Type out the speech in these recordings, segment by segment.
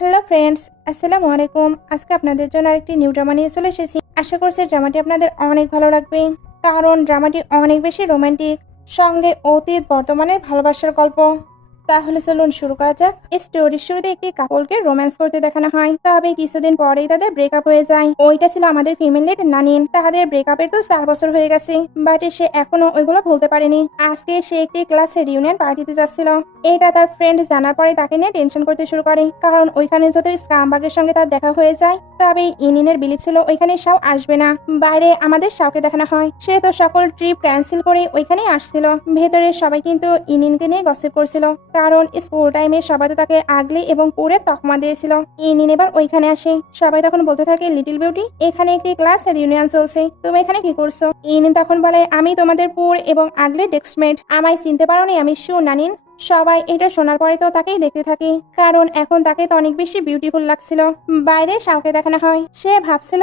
Hello friends, আসসালামু আলাইকুম। আজকে আপনাদের জন্য আরেকটি নিউ ড্রামা নিয়ে চলে এসেছি। আশা করছি ড্রামাটি আপনাদের অনেক ভালো লাগবে, কারণ ড্রামাটি অনেক বেশি রোমান্টিক, সঙ্গে অতীত বর্তমানের ভালোবাসার গল্প। তাহলে চলুন শুরু করা যাক। স্টোরির শুরুতে একটি কাপলকে রোম্যান্স করতে দেখানো হয়, তবে কিছুদিন পরেই তাদের ব্রেকআপ হয়ে যায়। ওইটা ছিল আমাদের ফিমেল লিড নানিন। তাদের ব্রেকআপের তো 4 বছর হয়ে গেছে, বাট সে এখনো ওইগুলো ভুলতে পারেনি। আজকে সে একটি ক্লাসে রিউনিয়ন পার্টিতে যাচ্ছিল। এটা তার ফ্রেন্ড জানার পরে তাকে নিয়ে টেনশন করতে শুরু করে, কারণ ওইখানে যদি স্কামবাগের সঙ্গে তার দেখা হয়ে যায়। তবে ইনিনের বিলিভ ছিল ওইখানে শাও আসবে না। বাইরে আমাদের শাওকে দেখানো হয়, সে তো সকল ট্রিপ ক্যান্সেল করে ওইখানেই আসছিল। ভেতরে সবাই কিন্তু ইনিনকে নিয়ে গসিপ করছিল, কারণ স্কুল টাইমে সবাই তো তাকে আগলে এবং পুরে তকমা দিয়েছিল। ইনিন এবার ওইখানে আসে। সবাই তখন বলতে থাকে, লিটল বিউটি, এখানে একটি ক্লাস রিউনিয়ন চলছে, তুমি এখানে কি করছো? ইনিন তখন বলে, আমি তোমাদের পুর এবং আগলে ডেস্কমেট। আমায় চিনতে পারোনি? আমি শু নানিন। সবাই এটা শোনার পরে তো তাকেই দেখতে থাকে, কারণ এখন তাকে তো অনেক বেশি বিউটিফুল লাগছিল। বাইরে শাওকে দেখানো হয়, সে ভাবছিল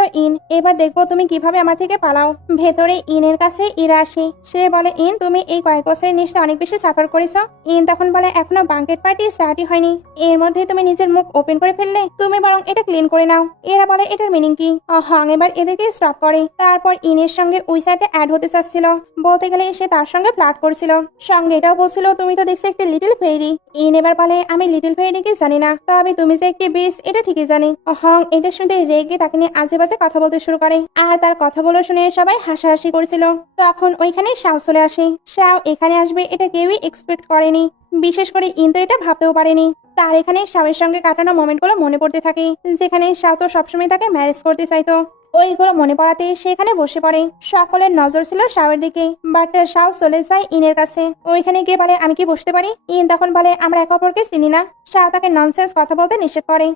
এবার দেখবো তুমি কিভাবে আমার থেকে পালাও। ভেতরে ইনের কাছে ইরা আসে। সে বলে, তুমি এই কয়েক বছরের নিশ্চয় অনেক বেশি সাফার করেছো। তখন বলে, এখনো বাঙ্কেট পার্টি স্টার্টই হয়নি, এর মধ্যে তুমি নিজের মুখ ওপেন করে ফেললে। তুমি বরং এটা ক্লিন করে নাও। এরা বলে, এটার মিনিং কি? হং এবার এদেরকে স্টপ করে। তারপর ইনের সঙ্গে ওই সাইডে অ্যাড হতে চাচ্ছিল। বলতে গেলে সে তার সঙ্গে ফ্লার্ট করছিল, সঙ্গে এটাও বলছিল, তুমি তো দেখছি একটা লিটল ফেরি। এবার বলে, আমি লিটল ফেরিকে জানি না, তবে তুমি যে একটি বেস এটা ঠিকই জানি। হং এটা শুনতে রেগে তাকে নিয়ে আজে বাজে কথা বলতে শুরু করে, আর তার কথাগুলো শুনে সবাই হাসাহাসি করছিল। তখন ওইখানে শাও চলে আসে। শাও এখানে আসবে এটা কেউই এক্সপেক্ট করেনি, বিশেষ করে তো এটা ভাবতেও পারেনি। তার এখানে শাওয়ের সঙ্গে কাটানো মোমেন্টগুলো মনে পড়তে থাকে, যেখানে শাও তো সবসময় তাকে ম্যারেজ করতে চাইতো। ওইগুলো মনে পড়াতে সেখানে বসে পড়ে। সকলের নজর ছিল শাওয়ের দিকে, বাট শাও চলে যায় ইনের কাছে। ওইখানে গিয়ে বলে, আমি কি বসতে পারি? তখন বলে, আমরা একে অপরকে চিনি না। শাও তাকে ননসেন্স কথা বলতে নিষেধ করে।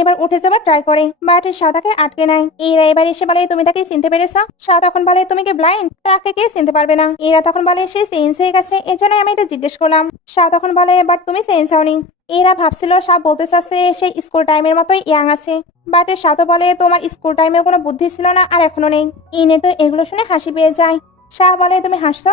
এবার উঠে যাবার ট্রাই করে, বাট শাও তাকে আটকে নেয়। এরা এবার এসে বলে, তুমি তাকে চিনতে পেরেছো? শাও তখন বলে, তুমি কি ব্লাইন্ড? তাকে কে চিনতে পারবে না? এরা তখন বলে, সে চেঞ্জ হয়ে গেছে, এজন্য আমি এটা জিজ্ঞেস করলাম। শাও তখন বলে, বাট তুমি চেঞ্জ হওনি। এরা ভাবছিল শাও বলতে চাচ্ছে সে স্কুল টাইমের মতোই ইয়াং আছে, বাট শাও বলে, তোমার স্কুল টাইমে কোনো বুদ্ধি ছিল না আর এখনো নেই। ইনের তো এগুলো শুনে হাসি পেয়ে যায়। শাহ বলে, তুমি হাসছো?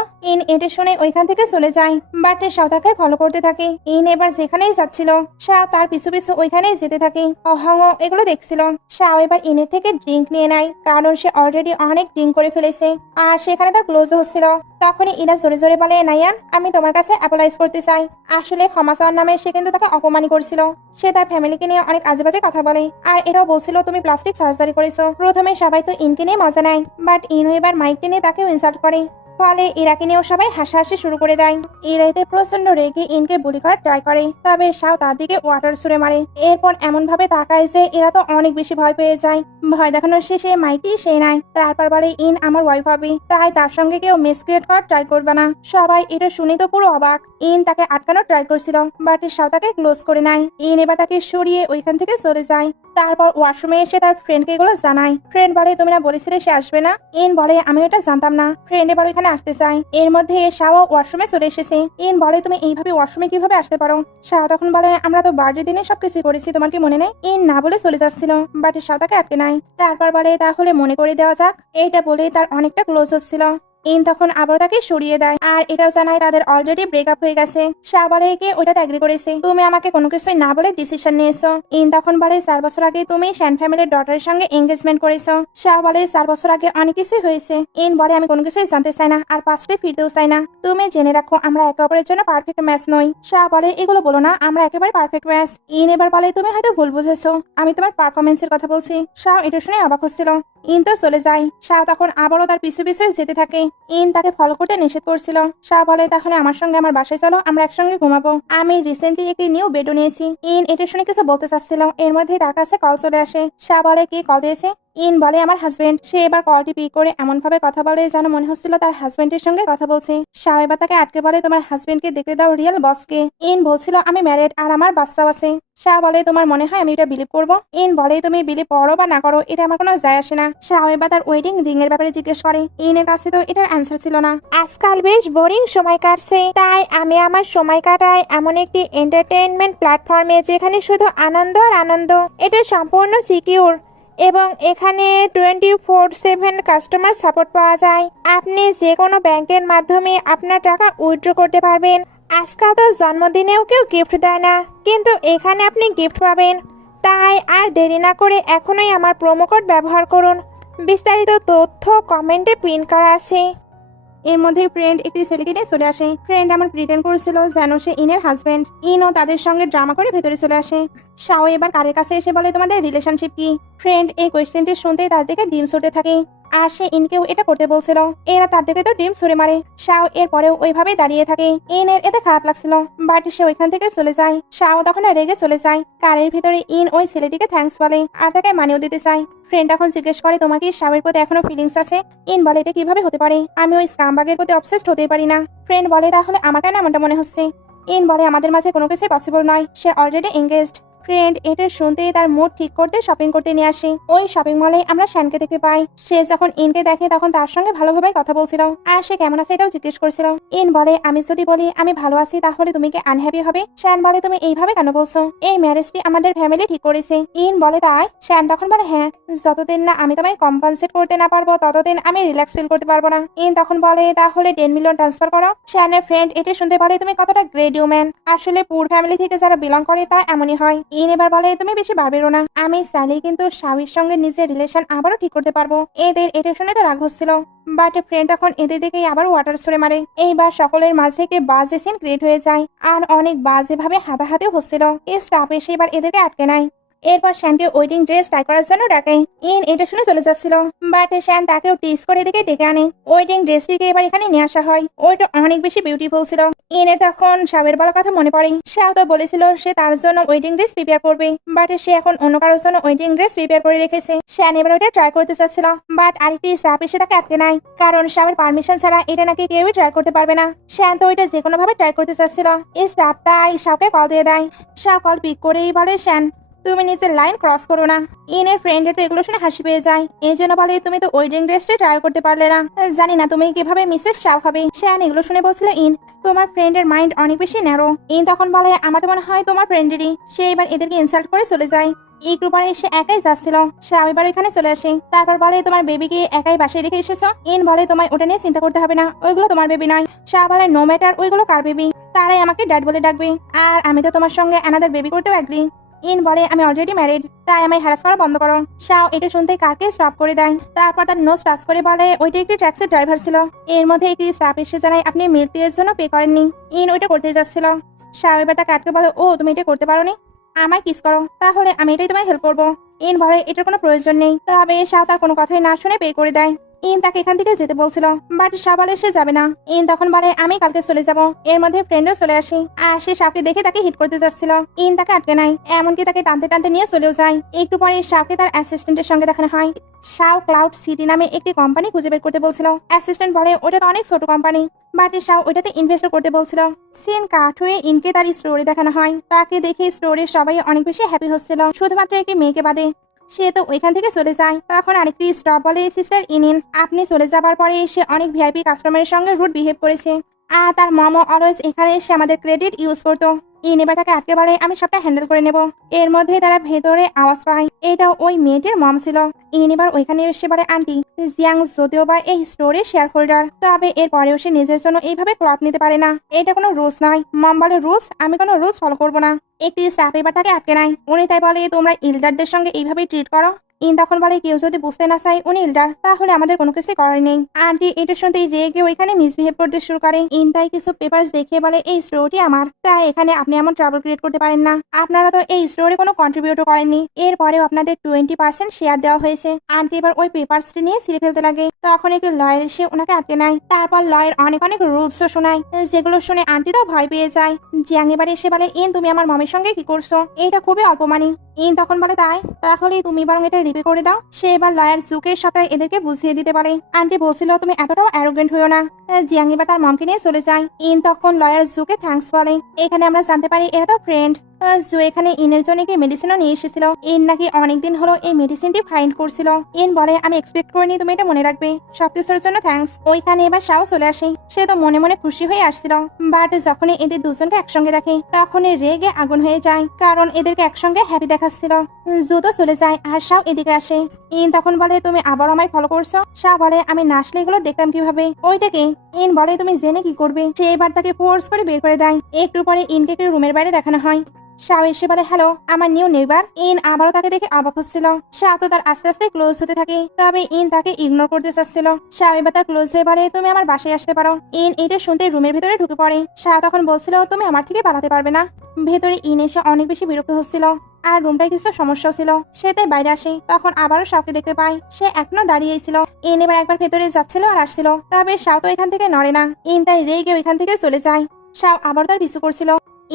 এটা শুনে ওইখান থেকে চলে যায়, বাট শাও তাকে ফলো করতে থাকে। এবার যেখানেই যাচ্ছিল শাহ তার পিছু পিছু ওইখানেই যেতে থাকে। অহং এগুলো দেখছিল। শাহ এবার ইনের থেকে ড্রিঙ্ক নিয়ে নেয়, কারণ সে অলরেডি অনেক ড্রিঙ্ক করে ফেলেছে, আর সেখানে তার ক্লোজ হচ্ছিল। তখনই ইরা জোরে জোরে বলে, নাইয়ান, আমি তোমার কাছে অ্যাপোলাইজ করতে চাই। আসলে ক্ষমা চাওয়ার নামে সে কিন্তু তাকে অপমানই করছিল। সে তার ফ্যামিলিকে নিয়ে অনেক আজে বাজে কথা বলে, আর এরাও বলছিল তুমি প্লাস্টিক সার্জারি করেছো। প্রথমে সবাই তো ইনকে নিয়ে মজা নেয়, বাট ইনও এবার মাইক টেনে তাকেও ইনসাল্ট করে। ফলে ইরাকে নিয়েও সবাই হাসাহাসি শুরু করে দেয়। ইরাইতে প্রচন্ড রেগে ইনকে বুলি করার ট্রাই করে, তবে শাও তার দিকে ওয়াটার ছুড়ে মারে। এরপর এমন ভাবে তাকায় যে এরা তো অনেক বেশি ভয় পেয়ে যায়। ভয় দেখানোর শেষে মাইকটি সে নেয়। তারপর বলে, আমার ওয়াইফ হবে, তাই তার সঙ্গে কেউ মিসক্রিয়েট করার ট্রাই করবে না। সবাই এটা শুনে তো পুরো অবাক। তাকে আটকানোর ট্রাই করছিল, বাট শাও তাকে ক্লোজ করে নেয়। এবার তাকে সরিয়ে ওইখান থেকে চলে যায়। তারপর ওয়াশরুমে এসে তার ফ্রেন্ডকে এগুলো জানায়। ফ্রেন্ড বলে, তুমি না বলেছিলে সে আসবে না? বলে, আমি ওটা জানতাম না। ফ্রেন্ড এবার ওইখানে আসতে চায়। এর মধ্যে শাও ওয়াশরুমে চলে এসেছে। বলে, তুমি এইভাবে ওয়াশরুমে কিভাবে আসতে পারো? শাও তখন বলে, আমরা তো বার্থডে দিনে সবকিছু করেছি, তোমার কি মনে নেই? না বলে চলে যাচ্ছিল, বাট শাও তাকে আটকে নেয়। তারপর বলে, তাহলে মনে করে দেওয়া যাক। এইটা বলে তার অনেকটা ক্লোজ হচ্ছিল। তখন আবার তাকে সরিয়ে দেয়, আর এটাও জানায় তাদের অলরেডি ব্রেকআপ হয়ে গেছে। শাহ বলে, কে ওইটাতে এগ্রি করেছে? তুমি আমাকে কোনো কিছুই না বলে ডিসিশন নিয়েছো। তখন বলে, 4 বছর আগে তুমি শ্যান ফ্যামিলির ডটারের সঙ্গে এঙ্গেজমেন্ট করেছো। শাহ বলে, 4 বছর আগে অনেক কিছুই হয়েছে। বলে, আমি কোনো কিছুই জানতে চাই না, আর পাস্টে ফিরতেও চাই না। তুমি জেনে রাখো আমরা একে অপরের জন্য পারফেক্ট ম্যাচ নই। শাহ বলে, এগুলো বলো না, আমরা একেবারে পারফেক্ট ম্যাচ। এবার বলে, তুমি হয়তো ভুল বুঝেছো, আমি তোমার পারফরমেন্সের কথা বলছি। শাহ এটা শুনে অবাক হচ্ছিল। তো চলে যায়। শাহ তখন আবারও তার পিছু পিছু যেতে থাকে। তাকে ফলো করতে নিষেধ করছিল। শাহ বলে, তাহলে আমার সঙ্গে আমার বাসায় চলো, আমরা একসঙ্গে ঘুমাবো। আমি রিসেন্টলি একটি নিউ বেডও নিয়েছি। এটা শুনে কিছু বলতে চাচ্ছিল, এর মধ্যেই তার কাছে কল চলে আসে। শাহ বলে, কে কল দিয়েছে? বলে, আমার হাজবেন্ড। সে এবার কলটি পিক করে এমন ভাবে কথা বলে যেন মনে হচ্ছিল তার হাজবেন্ডের সঙ্গে কথা বলছে। শাহ এবার তাকে আটকে বলে, তোমার হাজবেন্ডকে দেখতে দাও, রিয়েল বসকে। বলছিল, আমি ম্যারিড আর আমার বাচ্চাও আছে। শাহ বলে, তোমার মনে হয় আমি এটা বিলিভ করবো? বলে, তুমি বিলিভ করো বা না করো এতে আমার কোনো যায় আসে না। শাহ এবার তার ওয়েডিং রিং এর ব্যাপারে জিজ্ঞেস করে। এর কাছে তো এটার অ্যান্সার ছিল না। আজকাল বেশ বোরিং সময় কাটছে, তাই আমি আমার সময় কাটাই এমন একটি এন্টারটেইনমেন্ট প্ল্যাটফর্মে যেখানে শুধু আনন্দ আর আনন্দ। এটা সম্পূর্ণ সিকিউর এবং এখানে 24/7 কাস্টমার সাপোর্ট পাওয়া যায়। আপনি যে কোনো ব্যাংকের মাধ্যমে আপনার টাকা উইথড্র করতে পারবেন। আজকাল তো জন্মদিনেও কেউ গিফট দেয় না, কিন্তু এখানে আপনি গিফট পাবেন। তাই আর দেরি না করে এখনই আমার প্রোমো কোড ব্যবহার করুন। বিস্তারিত তথ্য কমেন্টে পিন করা আছে। এর মধ্যে ফ্রেন্ড একটি ছেলেকে নিয়ে চলে আসে। ফ্রেন্ড আমার প্রিটেন্ড করেছিল যেন সে ইনের হাজবেন্ড। ইনও তাদের সঙ্গে ড্রামা করে ভেতরে চলে আসে। শাও এবার কারের কাছে এসে বলে, তোমাদের রিলেশনশিপ কি? ফ্রেন্ড এই কোয়েশ্চেনটি শুনতেই তার দিকে ডিম ছুটতে থাকে, আর সে ইনকেও এটা করতে বলছিল। এরা তার দিকে তো ডিম ছুড়ে মারে। শাও এরপরেও ওইভাবে দাঁড়িয়ে থাকে। ইনের এতে খারাপ লাগছিল, বাট সে ওইখান থেকে চলে যায়। শাও তখন রেগে চলে যায়। কারের ভিতরে ইন ওই ছেলেটিকে থ্যাঙ্কস বলে আর তাকে মানিয়ে দিতে চায়। ফ্রেন্ড এখন জিজ্ঞেস করে, তোমার কি শাওয়ের প্রতি এখনো ফিলিংস আছে? ইন বলে, এটা কিভাবে হতে পারে? আমি ওই স্কামবাগের প্রতি অবসেসড হতেই পারি না। ফ্রেন্ড বলে, তাহলে আমার কেন এমনটা মনে হচ্ছে? ইন বলে, আমাদের মাঝে কোনো কিছু পসিবল নয়, সে অলরেডি এঙ্গেজড। ফ্রেন্ড এটা শুনতেই তার মুড ঠিক করতে শপিং করতে নিয়ে আসে। ওই শপিং মলে আমরা শ্যানকে দেখতে পাই। সে যখন ইনকে দেখে তখন তার সঙ্গে ভালোভাবে কথা বলছিল, আর সে কেমন আছে এটাও জিজ্ঞেস করছিল। ইন বলে, আমি যদি বলি আমি ভালো আছি তাহলে তুমি কি আনহ্যাপি হবে? শ্যান বলে, তুমি এইভাবে কেন বলছো? এই ম্যারেজটি আমাদের ফ্যামিলি ঠিক করেছে। ইন বলে, তাই? শ্যান তখন বলে, হ্যাঁ, যতদিন না আমি তোমায় কম্পেনসেট করতে না পারবো ততদিন আমি রিল্যাক্স ফিল করতে পারবো না। ইন তখন বলে, তাহলে 10 মিলিয়ন ট্রান্সফার করো। শ্যানের ফ্রেন্ড এটা শুনতে বলে, তুমি কতটা গ্রেট হিউম্যান। আসলে পুর ফ্যামিলি থেকে যারা বিলং করে তারা এমনই হয়। ইন এবার বলে, তুমি বেশি বাড়বেরো না। আমি চাইলেই কিন্তু স্বামীর সঙ্গে নিজের রিলেশন আবারও ঠিক করতে পারবো। এদের এটা শুনে তো রাগ হচ্ছিল, বাট ফ্রেন্ড তখন এদের দিকে আবার ওয়াটার ছুড়ে মারে। এইবার সকলের মাঝে একটি বাজে সিন ক্রিয়েট হয়ে যায়, আর অনেক বাজে ভাবে হাতাহাতিও হচ্ছিল। এই স্টাফ এসে এবার এদেরকে আটকে নেয়। এরপর শ্যানকে ওয়েডিং ড্রেস ট্রাই করার জন্য ডাকে। ইন এটা শুনে চলে যাচ্ছিল, বাট শ্যান তাকেও টিস করে এদিকে ডেকে আনে। ওয়েডিং ড্রেসটিকে এবার এখানে নিয়ে আসা হয়। ওইটা অনেক বেশি বিউটিফুল ছিল। ইনের তখন শাওয়ের বলা কথা মনে পড়ে। শাও তো বলেছিল সে তার জন্য ওয়েডিং ড্রেস প্রিপেয়ার করবে, বাট সে এখন অন্য কারোর জন্য ওয়েডিং ড্রেস প্রিপেয়ার করে রেখেছে। শ্যান এবার ওইটা ট্রাই করতে চাচ্ছিল, বাট আরেকটি স্টাফ এসে তাকে আটকে নেয়, কারণ শাওয়ের পারমিশন ছাড়া এটা নাকি কেউই ট্রাই করতে পারবে না। শ্যান তো ওইটা যে কোনো ভাবে ট্রাই করতে চাচ্ছিল। এই স্টাফ তাই শাওকে কল দিয়ে দেয়। শাও কল পিক করেই বলে, শ্যান তুমি নিজের লাইন ক্রস করো না। ইনের ফ্রেন্ডের তো এগুলো শুনে হাসি পেয়ে যায়। এই জন্য বলে, তুমি তো ওয়েডিং ড্রেসটা ট্রাই করতে পারলে না, জানি না তুমি কিভাবে মিসেস শাও হবে। শ্যান এগুলো শুনে বলছিল, ইন তোমার ফ্রেন্ডের মাইন্ড অনেক বেশি ন্যারো। ইন তখন বলে, আমার তো মনে হয় তোমার ফ্রেন্ডেরই। সে এবার এদেরকে ইনসাল্ট করে চলে যায়। একটু পরে সে একাই যাচ্ছিল, শাও এবার এখানে চলে আসে। তারপর বলে, তোমার বেবিকে একাই বাসায় রেখে এসেছো? ইন বলে, তোমায় ওটা নিয়ে চিন্তা করতে হবে না, ওইগুলো তোমার বেবি নয়। শাও বলে, নো ম্যাটার ওইগুলো কার বেবি, তারাই আমাকে ড্যাড বলে ডাকবে, আর আমি তো তোমার সঙ্গে অ্যানাদার বেবি করতেও অ্যাগ্রি। ইন বলে, আমি অলরেডি ম্যারিড, তাই আমায় হ্যারাস করা বন্ধ করো। শাও এটা শুনতে কারকে স্টপ করে দেয়। তারপর তার নোজ টাচ করে বলে, ওইটা একটি ট্যাক্সির ড্রাইভার ছিল। এর মধ্যে একটি স্টাফ এসে জানায় আপনি মিল্ক টি এর জন্য পে করেননি। ইন ওইটা করতে যাচ্ছিল। শাও এবার তাকে আটকে বলে, ও তুমি এটা করতে পারোনি, আমায় কিস করো, তাহলে আমি এটাই তোমায় হেল্প করবো। ইন বলে, এটার কোনো প্রয়োজন নেই। তবে শাও তার কোনো কথাই না শুনে পে করে দেয়। ইন তাকে এখান থেকে যেতে বলছিল, বাট শাও বলে সে যাবে না। ইন তখন বলে, আমি কালকে চলে যাব। এর মধ্যে ফ্রেন্ডও চলে আসে, আর সে শাওকে দেখে তাকে হিট করতে যাচ্ছিল। ইন তাকে আটকে নেয়, এমনকি তাকে টানতে টানতে নিয়ে চলেও যায়। একটু পরে শাওকে তার অ্যাসিস্ট্যান্টের সঙ্গে দেখানো হয়। শাও ক্লাউড সিটি নামে একটি কোম্পানি খুঁজে বের করতে বলছিল। অ্যাসিস্ট্যান্ট বলে, ওটা তো অনেক ছোট কোম্পানি, বাট শাও ওইটাতে ইনভেস্ট করতে বলছিল। সিন কাট হয়ে ইনকে তার স্টোরি দেখানো হয়। তাকে দেখে স্টোরির সবাই অনেক বেশি হ্যাপি হচ্ছিল, শুধুমাত্র একটি মেয়েকে বাদে। সে তো ওইখান থেকে চলে যায়। তখন আরেকটি স্টপ বলে, সিস্টার ইনিন, আপনি চলে যাবার পরে সে অনেক ভিআইপি কাস্টমারের সঙ্গে রুড বিহেভ করেছে, আর তার মমও অলওয়েজ এখানে এসে আমাদের ক্রেডিট ইউজ করতো। ইন এবার তাকে আটকে বলে, আমি সবটা হ্যান্ডেল করে নেব। এর মধ্যে তারা ভেতরে আওয়াজ পায়, এটা ওই মেয়েটির মম ছিল। ইন এবার ওইখানে এসে বলে, আন্টি জিয়াং যদিও বা এই স্টোরের শেয়ার হোল্ডার, তবে এর পরেও সে নিজের জন্য এইভাবে ক্লথ নিতে পারে না, এটা কোনো রুলস নয়। মম বলে, রুলস? আমি কোনো রুলস ফলো করবো না। একটি স্টাফ এবার তাকে আটকে নেয়। উনি তাই বলে, তোমরা ইল্ডারদের সঙ্গে এইভাবে ট্রিট করো? ইন তখন বলে, কেউ যদি বুঝতে না চায় উনি ইল্ডার, তাহলে আমাদের কোনো কিছু করার নেই। আন্টি এটা শুনতে রেগে ওইখানে মিসবিহেভ করতে শুরু করে। ইন তাই কিছু পেপারস দেখে বলে, এই স্টোরটি আমার, তাই এখানে আপনি এমন ট্রাবল ক্রিয়েট করতে পারেন না। আপনারা তো এই স্টোরে কোনো কন্ট্রিবিউটও করেননি, এরপরেও আপনাদের 20% শেয়ার দেওয়া হয়েছে। আন্টি এবার ওই পেপারসটি নিয়ে ছিঁড়ে ফেলতে লাগে। তখন একটি লয়ার এসে ওনাকে আটকে নেয়। তারপর লয়ার অনেক অনেক রুলসও শোনায়, যেগুলো শুনে আন্টি তো ভয় পেয়ে যায়। জিয়াং এবার এসে বলে, ইন তুমি আমার মামির সঙ্গে কি করছো? এটা খুবই অল্প মানি। ইন তখন বলে, তাই? তাহলে তুমি বরং এটা রিপে করে দাও। সে এবার লয়ার জুকে সবটা এদেরকে বুঝিয়ে দিতে পারে। আন্টি বলছিল তুমি এতটাও অ্যারোগেন্ট হইও না। জিয়াং এবার তার মমকে নিয়ে চলে যায়। ইন তখন লয়ার জুকে থ্যাঙ্কস বলে। এখানে আমরা জানতে পারি এরা তো ফ্রেন্ড। জু এখানে ইনের জন্য একটি মেডিসিনও নিয়ে এসেছিল। ইন নাকি অনেকদিন হলো এই মেডিসিনটি ফাইন্ড করছিল। ইন বলে, আমি এক্সপেক্ট করিনি তুমি এটা মনে রাখবে, সবকিছুর জন্য থ্যাঙ্কস। ওইখানে এবার শাও চলে আসে। সে তো মনে মনে খুশি হয়ে আসছিল, বাট যখন এদের দুজনকে একসঙ্গে দেখে তখন রেগে আগুন হয়ে যায়, কারণ এদেরকে একসঙ্গে হ্যাপি দেখাচ্ছিল। জু তো চলে যায় আর শাও এদিকে আসে। ইন তখন বলে, তুমি আবার আমায় ফলো করছো? শাও বলে, আমি না আসলে এগুলো দেখতাম কিভাবে? ওইটাকে? ইন বলে, তুমি জেনে কি করবে? সে এবার তাকে ফোর্স করে বের করে দেয়। একটু পরে ইনকে একটু রুমের বাইরে দেখানো হয়। শাও এসে বলে হ্যালো আমার নিউ নেইবার। ইন আবারও তাকে দেখে অবাক হচ্ছিল। শাও তো তার আস্তে আস্তে ক্লোজ হতে থাকে, তবে ইন তাকে ইগনোর করতে চাচ্ছিল। শাও এবার তার ক্লোজ হয়ে বলে তুমি আমার বাসায় আসতে পারো। ইন এটা শুনতে রুমের ভিতরে ঢুকে পড়ে। শাও তখন বলছিল তুমি আমার থেকে পালাতে পারবে না। ভেতরে ইন এসে অনেক বেশি বিরক্ত হচ্ছিল আর রুমটায় কিছু সমস্যাও ছিল, সে তাই বাইরে আসে। তখন আবারও শাওকে দেখতে পায়, সে এখনো দাঁড়িয়েই ছিল। ইন এবার একবার ভেতরে যাচ্ছিল আর আসছিল, তবে শাও তো এখান থেকে নড়ে না। ইন তাই রেগে ওইখান থেকে চলে যায়। শাও আবার তার পিছু করছিল।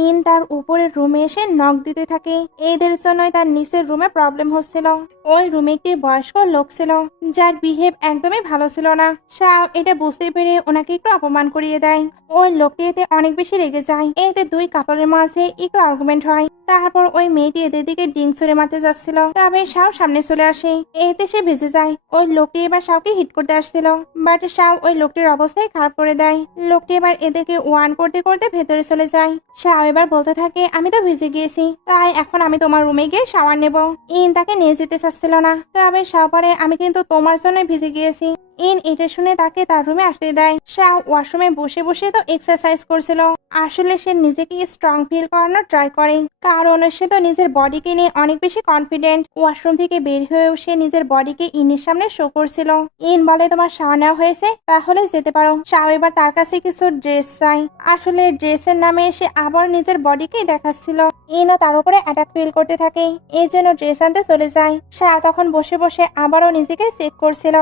ইন তার উপরের রুমে এসে নক দিতে থাকে। এদের জন্যই তার নিচের রুমে প্রবলেম হচ্ছিল। ওই রুমে একটি বয়স্ক লোক ছিল যার বিহেভ একদমই ভালো ছিল না। শাও এটা বুঝতে পেরে ওনাকে একটু অপমান করিয়ে দেয়। ওই লোকটি এতে অনেক বেশি রেগে যায়। এতে দুই কাপলের মাঝে একটু আর্গুমেন্ট হয়। তারপর ওই মেয়েটি এদের দিকে ডিং ছুড়ে মারতে যাচ্ছিল, তবে শাও সামনে চলে আসে। এতে সে ভেজে যায়। ওই লোকটি এবার শাওকে হিট করতে আসছিল, বাট শাও ওই লোকটির অবস্থায় খারাপ করে দেয়। লোকটি এবার এদেরকে ওয়ান করতে করতে ভেতরে চলে যায়। শাও এবার বলতে থাকে আমি তো ভিজে গিয়েছি, তাই এখন আমি তোমার রুমে গিয়ে শাওয়ার নেব। ইন তাকে নিয়ে যেতে চাচ্ছিল না, তবে শাও বলে আমি কিন্তু তোমার জন্য ভিজে গিয়েছি। ইন এটা শুনে তাকে তার রুমে আসতে দেয়। শাও ওয়াশরুমে বসে বসে তো এক্সারসাইজ করছিল। আসলে সে নিজেকে স্ট্রং ফিল করানোর ট্রাই করে, কারণ সে তো নিজের বডিকে নিয়ে অনেক বেশি কনফিডেন্ট। ওয়াশরুম থেকে বের হয়েও সে নিজের বডিকে ইনের সামনে শো করছিল। ইন বলে তোমার শাওয়ার নেওয়া হয়েছে, তাহলে যেতে পারো। শাও এবার তার কাছে কিছু ড্রেস চাই। আসলে ড্রেসের নামে সে আবার নিজের বডিকেই দেখাচ্ছিল। ইনও তার উপরে অ্যাটাক ফিল করতে থাকে, এই জন্য ড্রেস আনতে চলে যায়। শাও তখন বসে বসে আবারও নিজেকে চেক করছিল।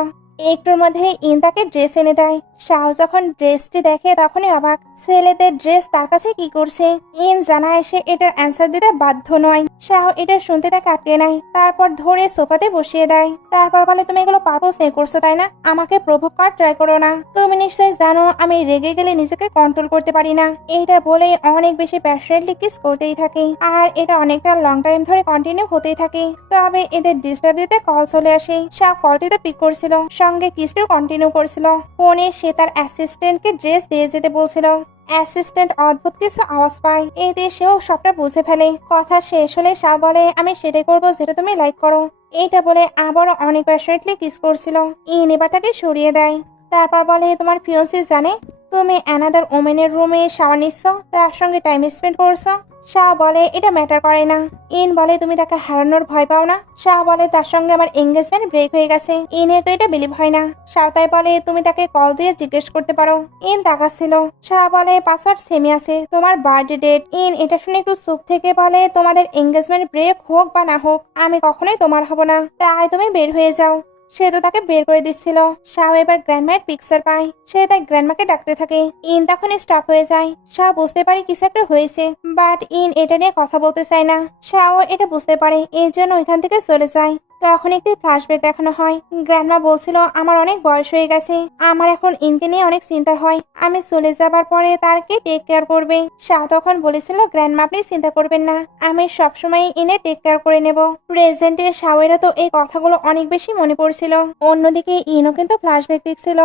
একটুর মধ্যে ইন তাকে ড্রেস এনে দেয়। শাও যখন ড্রেসটি দেখে তখনই অবাক, ছেলেদের ড্রেস তার কাছে কি করছে। ইন জানায় সে এটার অ্যান্সার দিতে বাধ্য নয়। শাও এটা শুনতে তাকে আটকে নেয়, তারপর ধরে সোফাতে বসিয়ে দেয়। তারপর বলে তুমি এগুলো পারপোজ নিয়ে করছো তাই না, আমাকে প্রভোগ করার ট্রাই করো না। তুমি নিশ্চয়ই জানো আমি রেগে গেলে নিজেকে কন্ট্রোল করতে পারি না। এটা বলে অনেক বেশি প্যাশনেটলি কিস করতেই থাকে, আর এটা অনেকটা লং টাইম ধরে কন্টিনিউ হতেই থাকে। তবে এদের ডিস্টার্ব দিতে কল চলে আসে। শাও কলটিতে পিক করছিল, সঙ্গে কিসটিও কন্টিনিউ করছিল। ফোনে সে তার অ্যাসিস্ট্যান্টকে ড্রেস দিয়ে যেতে বলছিল। অ্যাসিস্ট্যান্ট অদ্ভুত কিছু আওয়াজ পায়, এতে সেও সবটা বুঝে ফেলে। কথা শেষ হলে শাও বলে আমি সেটাই করবো যেটা তুমি লাইক করো। এইটা বলে আবারও অনেক প্যাশনেটলি কিস করছিল। ইন এবার তাকে সরিয়ে দেয়। তারপর বলে তোমার ফিয়ন্সি জানে তুমি অ্যানাদার ওমেনের রুমে শাওয়ার নিচ্ছ, তার সঙ্গে টাইম স্পেন্ড করছো। শাহ বলে এটা ম্যাটার করে না। ইন বলে তুমি তাকে হারানোর ভয় পাও না। শাহ বলে তার সঙ্গে আমার এঙ্গেজমেন্ট ব্রেক হয়ে গেছে, ইনের তো এটা বিলিভ হয় না। শাহ তাই বলে তুমি তাকে কল দিয়ে জিজ্ঞেস করতে পারো। ইন তাকাচ্ছিল। শাহ বলে পাসওয়ার্ড সেমই আছে, তোমার বার্থডে ডেট। ইন এটা শুনে একটু চুপ থেকে বলে তোমাদের এঙ্গেজমেন্ট ব্রেক হোক বা না হোক আমি কখনোই তোমার হব না, তাই তুমি বের হয়ে যাও। সে তো তাকে বের করে দিচ্ছিল। শাও এবার গ্র্যান্ডমায়ের পিকচার পায়, সে তাই গ্র্যান্ডমাকে ডাকতে থাকে। ইন তখন স্টপ হয়ে যায়। শাও বুঝতে পারে কিছু একটা হয়েছে, বাট ইন এটা নিয়ে কথা বলতে চায় না। শাও এটা বুঝতে পারে, এই জন্য ওইখান থেকে চলে যায়। তখন একটি ফ্ল্যাশব্যাক দেখানো হয়। গ্র্যান্ডমা বলছিল আমার অনেক বয়স হয়ে গেছে, আমার এখন ইনকে নিয়ে অনেক চিন্তা হয়, আমি চলে যাবার পরে তার কে টেক কেয়ার করবে। শাহ তখন বলেছিল গ্র্যান্ডমা আপনি চিন্তা করবেন না, আমি সবসময় ইনে টেক কেয়ার করে নেব। প্রেজেন্টে শাওয়েরও তো এই কথাগুলো অনেক বেশি মনে পড়ছিল। অন্যদিকে ইনও কিন্তু ফ্ল্যাশব্যাক দেখছিল।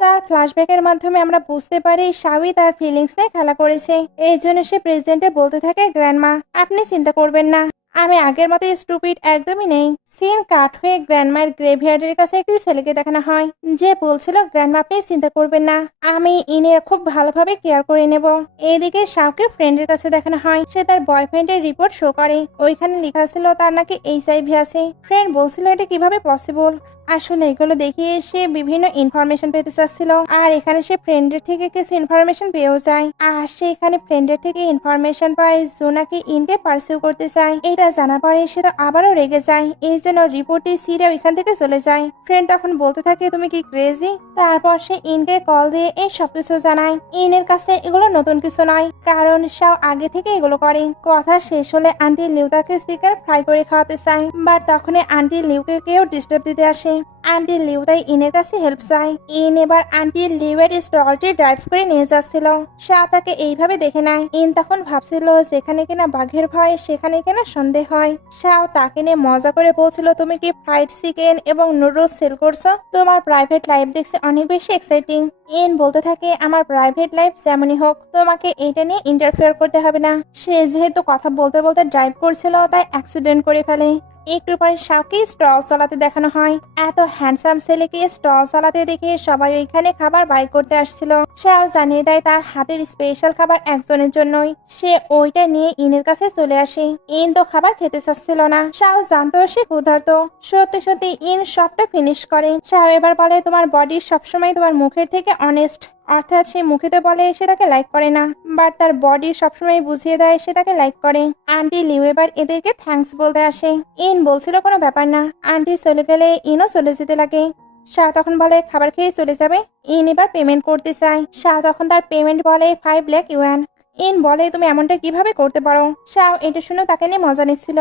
তার ফ্ল্যাশব্যাকের মাধ্যমে আমরা বুঝতে পারি শাওই তার ফিলিংস নিয়ে খেলা করেছে, এই জন্য সে প্রেজেন্টে বলতে থাকে গ্র্যান্ডমা আপনি চিন্তা করবেন না, আমি আগের মতো স্টুপিড একদমই নেই। সিন কাট হয়ে গ্র্যান্ডমায়ের গ্রেভইয়ার্ডের কাছে একটি ছেলেকে দেখানো হয়, যে বলছিল গ্র্যান্ডমা আপনি চিন্তা করবেন না, আমি ইনের খুব ভালোভাবে কেয়ার করে নেব। এইদিকে শাওকে ফ্রেন্ডের কাছে দেখানো হয়, সে তার বয়ফ্রেন্ডের রিপোর্ট শো করে, ওইখানে লেখা ছিল তার নাকি HIV আছে। ফ্রেন্ড বলছিল এটা কিভাবে পসিবল। আসলে এগুলো দেখিয়ে সে বিভিন্ন ইনফরমেশন পেতে চাচ্ছিল, আর এখানে সে ফ্রেন্ডের থেকে কিছু ইনফরমেশন পেয়েও যায়। আর সে এখানে ফ্রেন্ডের থেকে ইনফরমেশন পায় জোনাকে ইনকে পার্সিউ করতে চায়। এটা জানার পরে সে তো আবারও রেগে যায়, এই জন্য রিপোর্টটি সিরে ওইখান থেকে চলে যায়। ফ্রেন্ড তখন বলতে থাকে তুমি কি ক্রেজি। তারপর সে ইনকে কল দিয়ে এই সবকিছু জানায়। ইনের কাছে এগুলো নতুন কিছু নয়, কারণ শাও আগে থেকে এগুলো করে। কথা শেষ হলে আন্টি লিউ তাকে স্টিকার ফ্রাই করে খাওয়াতে চায়, বাট তখনই আন্টি লিউকে কেউ ডিস্টার্ব দিতে আসে। আন্টি লিউ তাই ইনের কাছে হেল্প চায়। ইন এবার আন্টি লিউয়ের স্টলটি ড্রাইভ করে নিয়ে যাচ্ছিল। শাহ তাকে এইভাবে দেখে নেয়। ইন তখন ভাবছিল যেখানে কিনা বাঘের ভয় সেখানে কিনা সন্দেহ হয়। শাহ তাকে নিয়ে মজা করে বলছিল তুমি কি ফ্রাইড চিকেন এবং নুডলস সেল করছো, তোমার প্রাইভেট লাইফ দেখছে অনেক বেশি এক্সাইটিং। ইন বলতে থাকে আমার প্রাইভেট লাইফ যেমনই হোক তোমাকে এটা নিয়ে ইন্টারফেয়ার করতে হবে না। সে যেহেতু কথা বলতে বলতে ড্রাইভ করছিল তাই অ্যাক্সিডেন্ট করে ফেলে। একটু পরে শাওকে স্টল চালাতে দেখানো হয়। এত হ্যান্ডসাম ছেলেকে স্টল চালাতে দেখে সবাই ওইখানে খাবার বাই করতে আসছিল। শাও জানিয়ে দেয় তার হাতের স্পেশাল খাবার একজনের জন্যই। সে ওইটা নিয়ে ইনের কাছে চলে আসে। ইন তো খাবার খেতে চাচ্ছিল না। শাও জানতো সে ক্ষুধার্ত। সত্যি সত্যি ইন সবটা ফিনিশ করে। শাও এবার বলে তোমার বডি সবসময় তোমার মুখের থেকে অনেস্ট, অর্থাৎ সে মুখে তো বলে সে তাকে লাইক করে না, বাট তার বডি সবসময় বুঝিয়ে দেয় সে তাকে লাইক করে। আন্টি লিউ এবার এদেরকে থ্যাঙ্কস বলতে আসে। ইন বলছিল কোনো ব্যাপার না, আন্টি চলে গেলে ইনও চলে যেতে লাগে। শাহ তখন বলে খাবার খেয়ে চলে যাবে। ইন এবার পেমেন্ট করতে চায়। শাহ তখন তার পেমেন্ট বলে 5 লাখ ইউয়ান। ইন বলে তুমি এমনটা কিভাবে করতে পারো। শাহ এটা শুনে তাকে নিয়ে মজা নিচ্ছিল।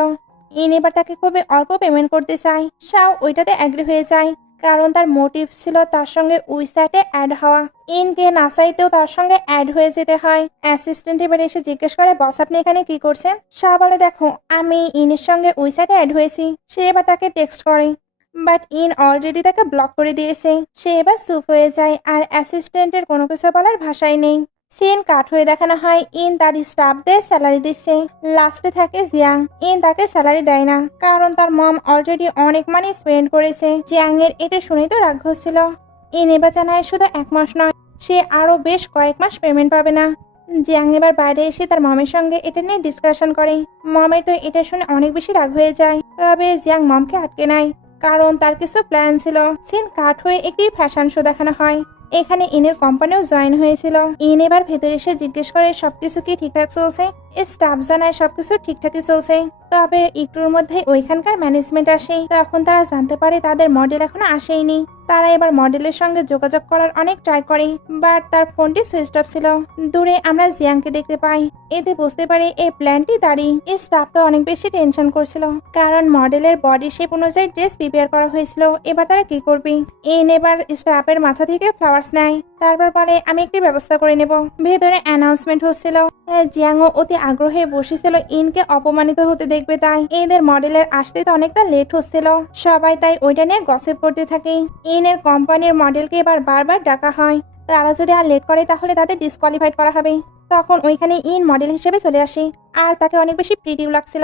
ইন এবার তাকে খুবই অল্প পেমেন্ট করতে চায়। শাহ ওইটাতে অ্যাগ্রি হয়ে যায়, কারণ তার মোটিভ ছিল তার সঙ্গে উইসাইটে অ্যাড হওয়া। ইনকে না চাইতেও তার সঙ্গে অ্যাড হয়ে যেতে হয়। অ্যাসিস্ট্যান্ট এবার এসে জিজ্ঞেস করে বস আপনি এখানে কি করছেন। শাহ বলে দেখো আমি ইনের সঙ্গে উইসাইটে অ্যাড হয়েছি। সে এবার তাকে টেক্সট করে, বাট ইন অলরেডি তাকে ব্লক করে দিয়েছে। সে এবার চুপ হয়ে যায় আর অ্যাসিস্ট্যান্টের কোনো কিছু বলার ভাষাই নেই। সিন কাট হয়ে দেখানো হয় ইন তার স্টাফদের স্যালারি দিচ্ছে। লাস্টে থাকে জিয়াং। ইন তাকে স্যালারি দেয় না, কারণ তার মম অলরেডি অনেক মানি স্পেন্ড করেছে। জিয়াং এর এটা শুনেই তো রাগ হচ্ছিল। ইন এবার জানায় শুধু 1 মাস নয়, সে আরো বেশ কয়েক মাস পেমেন্ট পাবে না। জিয়াং এবার বাইরে এসে তার মমের সঙ্গে এটা নিয়ে ডিসকাশন করে। মমের তো এটা শুনে অনেক বেশি রাগ হয়ে যায়। তবে জিয়াং মমকে আটকে নেয়, কারণ তার কিছু প্ল্যান ছিল। সিন কাট হয়ে একটি ফ্যাশন শো দেখানো হয়। এখানে ইনের কোম্পানিও জয়েন হয়েছিল। ইন এবার ভেতরে এসে জিজ্ঞেস করে সবকিছু কি ঠিকঠাক চলছে। স্টাফ জানায় সবকিছু ঠিকঠাকই চলছে। তবে একটুর মধ্যে ওইখানকার ম্যানেজমেন্ট আসে। তখন তারা জানতে পারে তাদের মডেল এখনো আসেইনি। তারা এবার মডেলের সঙ্গে যোগাযোগ করার অনেক ট্রাই করে, বাট তার ফোনটি সুইচ অফ ছিল। দূরে আমরা জিয়াংকে দেখতে পাই। এতে বুঝতে পারি এই প্ল্যানটি দাঁড়ি। এই স্টাফটা অনেক বেশি টেনশন করছিল, কারণ মডেলের বডি শেপ অনুযায়ী ড্রেস প্রিপেয়ার করা হয়েছিল। এবার তারা কি করবে। ইন এবার স্টাফের মাথা থেকে ফ্লাওয়ার্স নেয়। তারপর বলে আমি একটি ব্যবস্থা করে নেব। ভেতরে অ্যানাউন্সমেন্ট হচ্ছিল। জিয়াংও অতি আগ্রহে বসেছিল ইনকে অপমানিত হতে দেখবে, তাই এদের মডেলের আসতে তো অনেকটা লেট হচ্ছিল। সবাই তাই ওইটা নিয়ে গসিপ করতে থাকে। ইনের কোম্পানির মডেলকে এবার বারবার ডাকা হয়। তারা যদি আর লেট করে তাহলে তাদের ডিসকোয়ালিফাইড করা হবে। তখন ওইখানে ইন মডেল হিসেবে চলে আসে, আর তাকে অনেক বেশি প্রিটিও লাগছিল।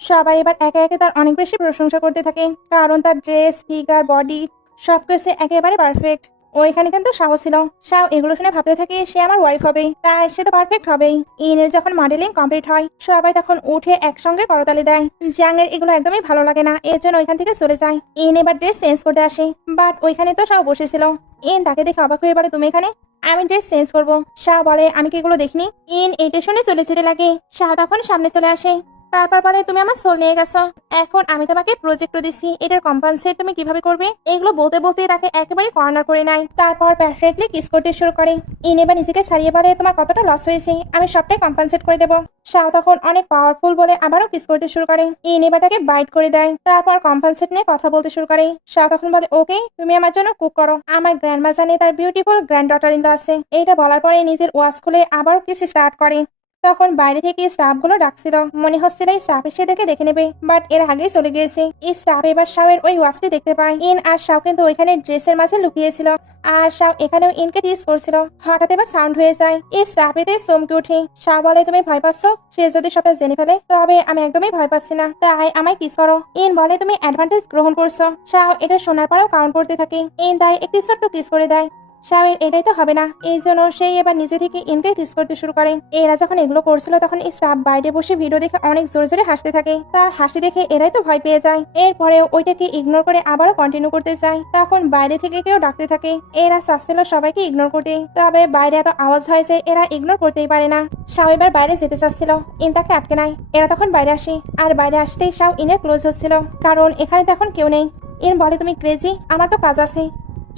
সবাই এবার একে একে তার অনেক বেশি প্রশংসা করতে থাকে, কারণ তার ড্রেস, ফিগার, বডি সবকিছু একেবারে পারফেক্ট। ওইখানে কিন্তু শাও ছিল। শাও এগুলো শুনে ভাবতে থাকে সে আমার ওয়াইফ হবে, তাই সে তো পারফেক্ট হবেই। ইনের যখন মডেলিং কমপ্লিট হয় সবাই তখন উঠে একসঙ্গে করতালি দেয়। জিয়াং এর এগুলো একদমই ভালো লাগে না, এর জন্য ওইখান থেকে চলে যায়। ইন এবার ড্রেস চেঞ্জ করতে আসে, বাট ওইখানে তো শাও বসেছিল। ইন তাকে দেখে অবাক হয়ে বলে তুমি এখানে। আমি ড্রেস চেঞ্জ করবো। শাহ বলে আমি কি এগুলো দেখিনি। ইন এটা শুনে চলে যেতে লাগে। শাহ তখন সামনে চলে আসে। তারপর বলে তুমি আমার সোল নিয়ে গেছো, এখন আমি তোমাকে প্রজেক্ট দিচ্ছি, এটার কম্পেনসেট তুমি কিভাবে করবে। এগুলো বলতে বলতে তাকে একেবারে কর্নার করে নেয়। তারপর প্যাশনেটলি কিস করতে শুরু করে। ইন এবার নিজেকে ছাড়িয়ে বলে তোমার কতটা লস হয়েছে, আমি সবটাই কম্পেনসেট করে দেবো। শাহ তখন অনেক পাওয়ারফুল বলে আবারও কিস করতে শুরু করে। ইন এবার তাকে বাইট করে দেয়। তারপর কম্পেনসেট নিয়ে কথা বলতে শুরু করে। শাহ তখন বলে ওকে তুমি আমার জন্য কুক করো, আমার গ্র্যান্ডমা জানে তার বিউটিফুল গ্র্যান্ড ডটার ইন আছে। এইটা বলার পরে নিজের ওয়াশ খুলে আবার কিস স্টার্ট করে। তখন বাইরে থেকে স্টাফগুলো ডাকছিল, মনে হচ্ছিল এই স্টাফ এসে দেখে নেবে, বাট এর আগেই চলে গিয়েছে। এই স্টাফ এবার শাওয়ের ওই ওয়াচটি দেখতে পায়। ইন আর শাও কিন্তু ওইখানে ড্রেসের মাঝে লুকিয়েছিল, আর শাও এখানেও ইনকে টিস করছিল। হঠাৎ এবার সাউন্ড হয়ে যায়। এই স্টাফ এতে চমকে উঠে। শাও বলে তুমি ভয় পাচ্ছ, সে যদি সবটা জেনে ফেলে তবে আমি একদমই ভয় পাচ্ছি না, তাই আমায় কিস করো। ইন বলে তুমি অ্যাডভান্টেজ গ্রহণ করছো। শাও এটা শোনার পরেও কাউন্ট করতে থাকে। ইন তাই একটি ছোট্ট কিস করে দেয়। শাওয়ের এটাই তো হবে না, এই জন্য সেই এবার নিজে থেকে ইনকে কিস করতে শুরু করে। এরা যখন এগুলো করছিল তখন এই স্টাফ বাইরে বসে ভিডিও দেখে অনেক জোরে জোরে হাসতে থাকে। তার হাসি দেখে এরাই তো ভয় পেয়ে যায়। এরপরে ওইটাকে ইগনোর করে আবারও কন্টিনিউ করতে চায়। তখন বাইরে থেকে কেউ ডাকতে থাকে। এরা চাচ্ছিল সবাইকে ইগনোর করতে, তবে বাইরে এত আওয়াজ হয় যে এরা ইগনোর করতেই পারে না। শাও এবার বাইরে যেতে চাচ্ছিল, ইন তাকে আটকে নেয়। এরা তখন বাইরে আসে, আর বাইরে আসতেই শাও ইনের ক্লোজ হচ্ছিল, কারণ এখানে তখন কেউ নেই। ইন বলে তুমি ক্রেজি, আমার তো কাজ আছে।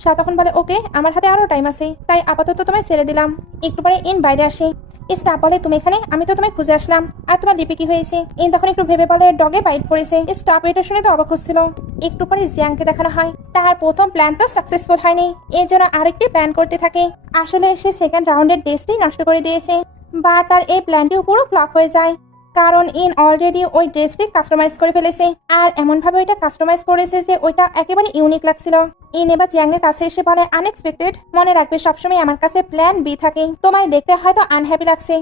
শাহ তখন বলে ওকে আমার হাতে আরো টাইম আছে, তাই আপাতত তোমায় ছেড়ে দিলাম। একটু পরে ইন বাইরে আসে। স্টাফ বলে তুমি এখানে, আমি তো তোমায় খুঁজে আসলাম, আর তোমার লিপি কি হয়েছে। ইন তখন একটু ভেবে বলে ডগে বাইট করেছে। স্টাফ এটা শুনে তো অবাক হচ্ছিল। একটু পরে জিয়াংকে দেখানো হয়। তার প্রথম প্ল্যান তো সাকসেসফুল হয়নি, এর জন্য আরেকটি প্ল্যান করতে থাকে। আসলে সে সেকেন্ড রাউন্ডের ডেস্টটি নষ্ট করে দিয়েছে, বা তার এই প্ল্যানটিও পুরো ফ্লপ হয়ে যায়, কারণ ইন অলরেডি ওই ড্রেসটি কাস্টমাইজ করে ফেলেছে, আর এমন ভাবে ওইটা কাস্টমাইজ করেছে যে ওইটা একেবারে ইউনিক লাগছিল। ইন এবার জিয়াং এর কাছে এসে বলে আনএক্সপেক্টেড, মনে রাখবে সবসময় আমার কাছে প্ল্যান বি থাকে, তোমায় দেখতে হয়তো আনহ্যাপি লাগছে।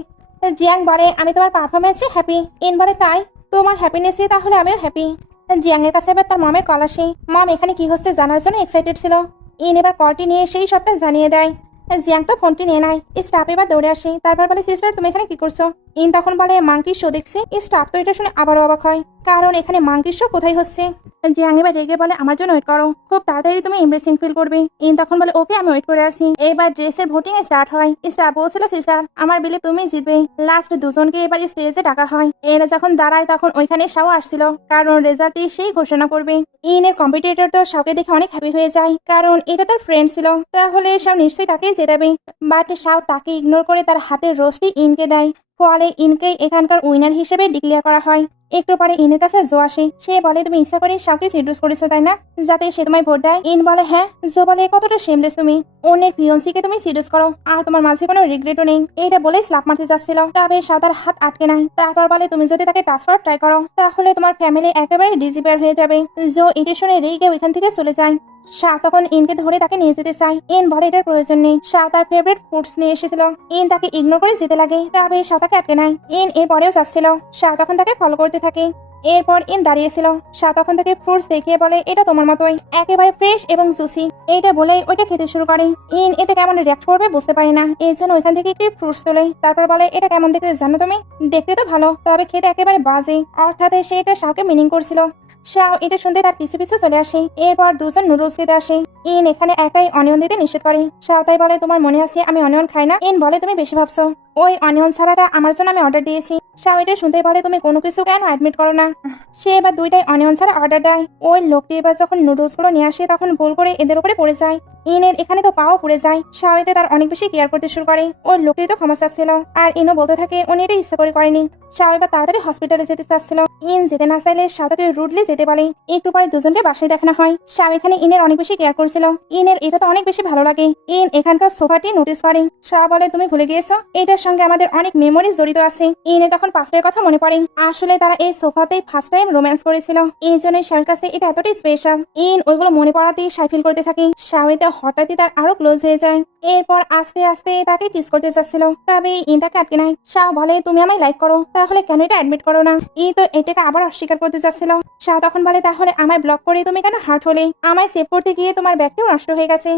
জিয়াং বলে আমি তোমার পারফরমেন্সে হ্যাপি। ইন বলে তাই, তোমার হ্যাপিনেসে তাহলে আমিও হ্যাপি। জিয়াং এর কাছে এবার তার মমের কল আসে। মম এখানে কি হচ্ছে জানার জন্য এক্সাইটেড ছিল। ইন এবার কলটি নিয়ে সেই সবটা জানিয়ে দেয়। জিয়াং তো ফোনটি নিয়ে নেয়। স্টাফ এবার দৌড়ে আসে। তারপর বলে, সিস্টার তুমি এখানে কি করছো? ইন তখন বলে, মাঙ্কি শো দেখছি। স্টাফ তো এটা শুনে আবারও অবাক হয়, কারণ এখানে মাঙ্কি শো কোথায় হচ্ছে। জিয়াং এবার রেগে বলে, আমার জন্য ওয়েট করো, খুব তাড়াতাড়ি তুমি এমব্রেসিং ফিল করবে। ইন তখন বলে, ওকে আমি ওয়েট করে আসি। এবার ড্রেসের ভোটিং স্টার্ট হয়। স্টাফ বলছিল, সিস্টার আমার বিলে তুমি জিতবে। লাস্ট দুজনকে এবার স্টেজে ডাকা হয়। এরা যখন দাঁড়ায় তখন ওইখানে শাও আসছিল, কারণ রেজাল্টটি সেই ঘোষণা করবে। ইনের কম্পিটিটর তো শাওকে দেখে অনেক হ্যাপি হয়ে যায়, কারণ এটা তার ফ্রেন্ড ছিল, তাহলে শাও নিশ্চয়ই তাকে জেতাবে। বাট শাও তাকে ইগনোর করে তার হাতের রোস্টটি ইনকে দেয়। ফলে ইনকে এখানকার উইনার হিসেবে ডিক্লেয়ার করা হয়। একটু পরে ইনের কাছে জো আসে। সে বলে, তুমি ইচ্ছা করে শাওকে সিডুস করেছো তাই না, যাতে সে তোমায় ভোট দেয়? ইন বলে, হ্যাঁ। জো বলে, কতটা শেমলেস তুমি, অন্যের ফিয়ন্সিকে তুমি সিডুস করো আর তোমার মাঝে কোনো রিগ্রেটও নেই। এটা বলে স্ল্যাপ মারতে যাচ্ছিল, তবে শাও তার হাত আটকে নেয়। তারপর বলে, তুমি যদি তাকে টাচ করার ট্রাই করো তাহলে তোমার ফ্যামিলি একেবারে ডিজিপেয়ার হয়ে যাবে। জো এটা শুনে রেগে ওইখান থেকে চলে যায়। শাহ তখন ইনকে ধরে তাকে নিয়ে যেতে চায়। ইন বলে, এটার প্রয়োজন নেই, শাহ তার ফেভারিট ফুডস নিয়ে এসেছিল। ইন তাকে ইগনোর করে যেতে লাগে, তবে শাহ তাকে আটকে নেয়। ইন এর পরেও যাচ্ছিল, শাহ তখন তাকে ফলো করতে থাকে। এরপর ইন দাঁড়িয়েছিল। শাহ তখন তাকে ফ্রুটস দেখিয়ে বলে, এটা তোমার মতোই, একেবারে ফ্রেশ এবং জুসি। এইটা বলেই ওইটা খেতে শুরু করে। ইন এতে কেমন রিয়াক্ট করবে বুঝতে পারি না, এর জন্য ওইখান থেকে একটি ফ্রুটস তোলে। তারপর বলে, এটা কেমন দেখতে জানো তুমি? দেখতে তো ভালো, তবে খেতে একেবারে বাজে। অর্থাৎ সে এটা শাহকে মিনিং করছিল। শাও এটা শুনতে তার পিছু পিছু চলে আসে। এরপর দুজন নুডলস খেতে আসে। ইন এখানে একাই অনিয়ন দিতে নিষেধ করে। শাও তাই বলে, তোমার মনে আছে আমি অনিয়ন খাই না? ইন বলে, তুমি বেশি ভাবছো, ওই অনিয়ন ছাড়াটা আমার জন্য আমি অর্ডার দিয়েছি। শাও এটা শুনতে বলে, তুমি কোনো কিছু কেন অ্যাডমিট করো না? সে এবার দুইটাই অনিয়ন ছাড়া অর্ডার দেয়। ওই লোকটি এবার যখন নুডলস গুলো নিয়ে আসে তখন ভুল করে এদের উপরে পড়ে যায়। ইনের এখানে তো পাও পড়ে যায়। শাও এতে তার অনেক বেশি কেয়ার করতে শুরু করে। ওই লোকটি তো ক্ষমা চাচ্ছিল, আর ইনও বলতে থাকে উনি এটা ইচ্ছা করে করেনি। শাও এবার তাড়াতাড়ি হসপিটালে যেতে চাচ্ছিল। ইন যেতে না চাইলে শাও তাকে রুডলি যেতে বলে। একটু পরে দুজনকে বাসায় দেখানো হয়। শাও এখানে ইনের অনেক বেশি কেয়ার করছিল। ইনের এটা তো অনেক বেশি ভালো লাগে। ইন এখানকার সোফাটি নোটিস করে। শাও বলে, তুমি ভুলে গিয়েছো এটার সঙ্গে আমাদের অনেক মেমোরি জড়িত আছে। ইনের তখন পাস্টের কথা মনে পড়ে। আসলে তারা এই সোফাতেই ফার্স্ট টাইম রোম্যান্স করেছিল, এই জন্যই শাওর কাছে এটা এতটাই স্পেশাল। ইন ওইগুলো মনে পড়াতেই শাই ফিল করতে থাকে। শাও এতে হঠাৎই তার আরো ক্লোজ হয়ে যায়। এরপর আস্তে আস্তে তাকে কিস করতে চাচ্ছিল, তবে ইন তাকে আটকে নেয়। শাও বলে, তুমি আমায় লাইক করো, তাহলে কেন এটা অ্যাডমিট করো না? ই তো এটাকে আবার অস্বীকার করতে চাচ্ছিল। শাও তখন বলে, তাহলে আমায় ব্লক করে তুমি কেন হার্ট হলে? আমায় সেভ করতে গিয়ে তোমার ব্যাগটাও নষ্ট হয়ে গেছে।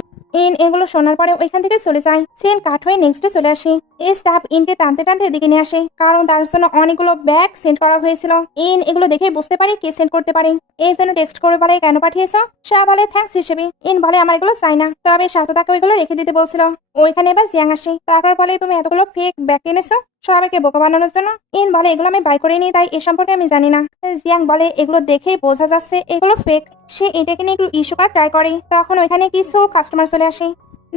ইন এগুলো শোনার পরে ওইখান থেকে চলে যায়। সিন কাট হয়ে নেক্সট ডে চলে আসে। এই স্টাফ ইনকে টানতে টানতে এদিকে নিয়ে আসে, কারণ তার জন্য অনেকগুলো ব্যাগ সেন্ড করা হয়েছিল। ইন এগুলো দেখে বুঝতে পারে কে সেন্ড করতে পারে, এই জন্য টেক্সট করে বলে, কেন পাঠিয়েছ? শাহ বলে, থ্যাঙ্কস হিসেবে। ইন বলে, আমার এগুলো চাই না, তবে শাহ তো তাকে ওইগুলো রেখে দিতে বলছিল। ওইখানে এবার জিয়াং আসে। তারপর বলে, তুমি এতগুলো ফেক ব্যাগ কিনেছো সবাইকে বোকা বানানোর জন্য? ইন বলে, এগুলো আমি বাই করে নিই, তাই এ সম্পর্কে আমি জানি না। জিয়াং বলে, এগুলো দেখেই বোঝা যাচ্ছে এগুলো ফেক। সে এটাকে নিয়ে একটু ইস্যু করার ট্রাই করে, তখন ওইখানে কিছু কাস্টমার চলে আসে।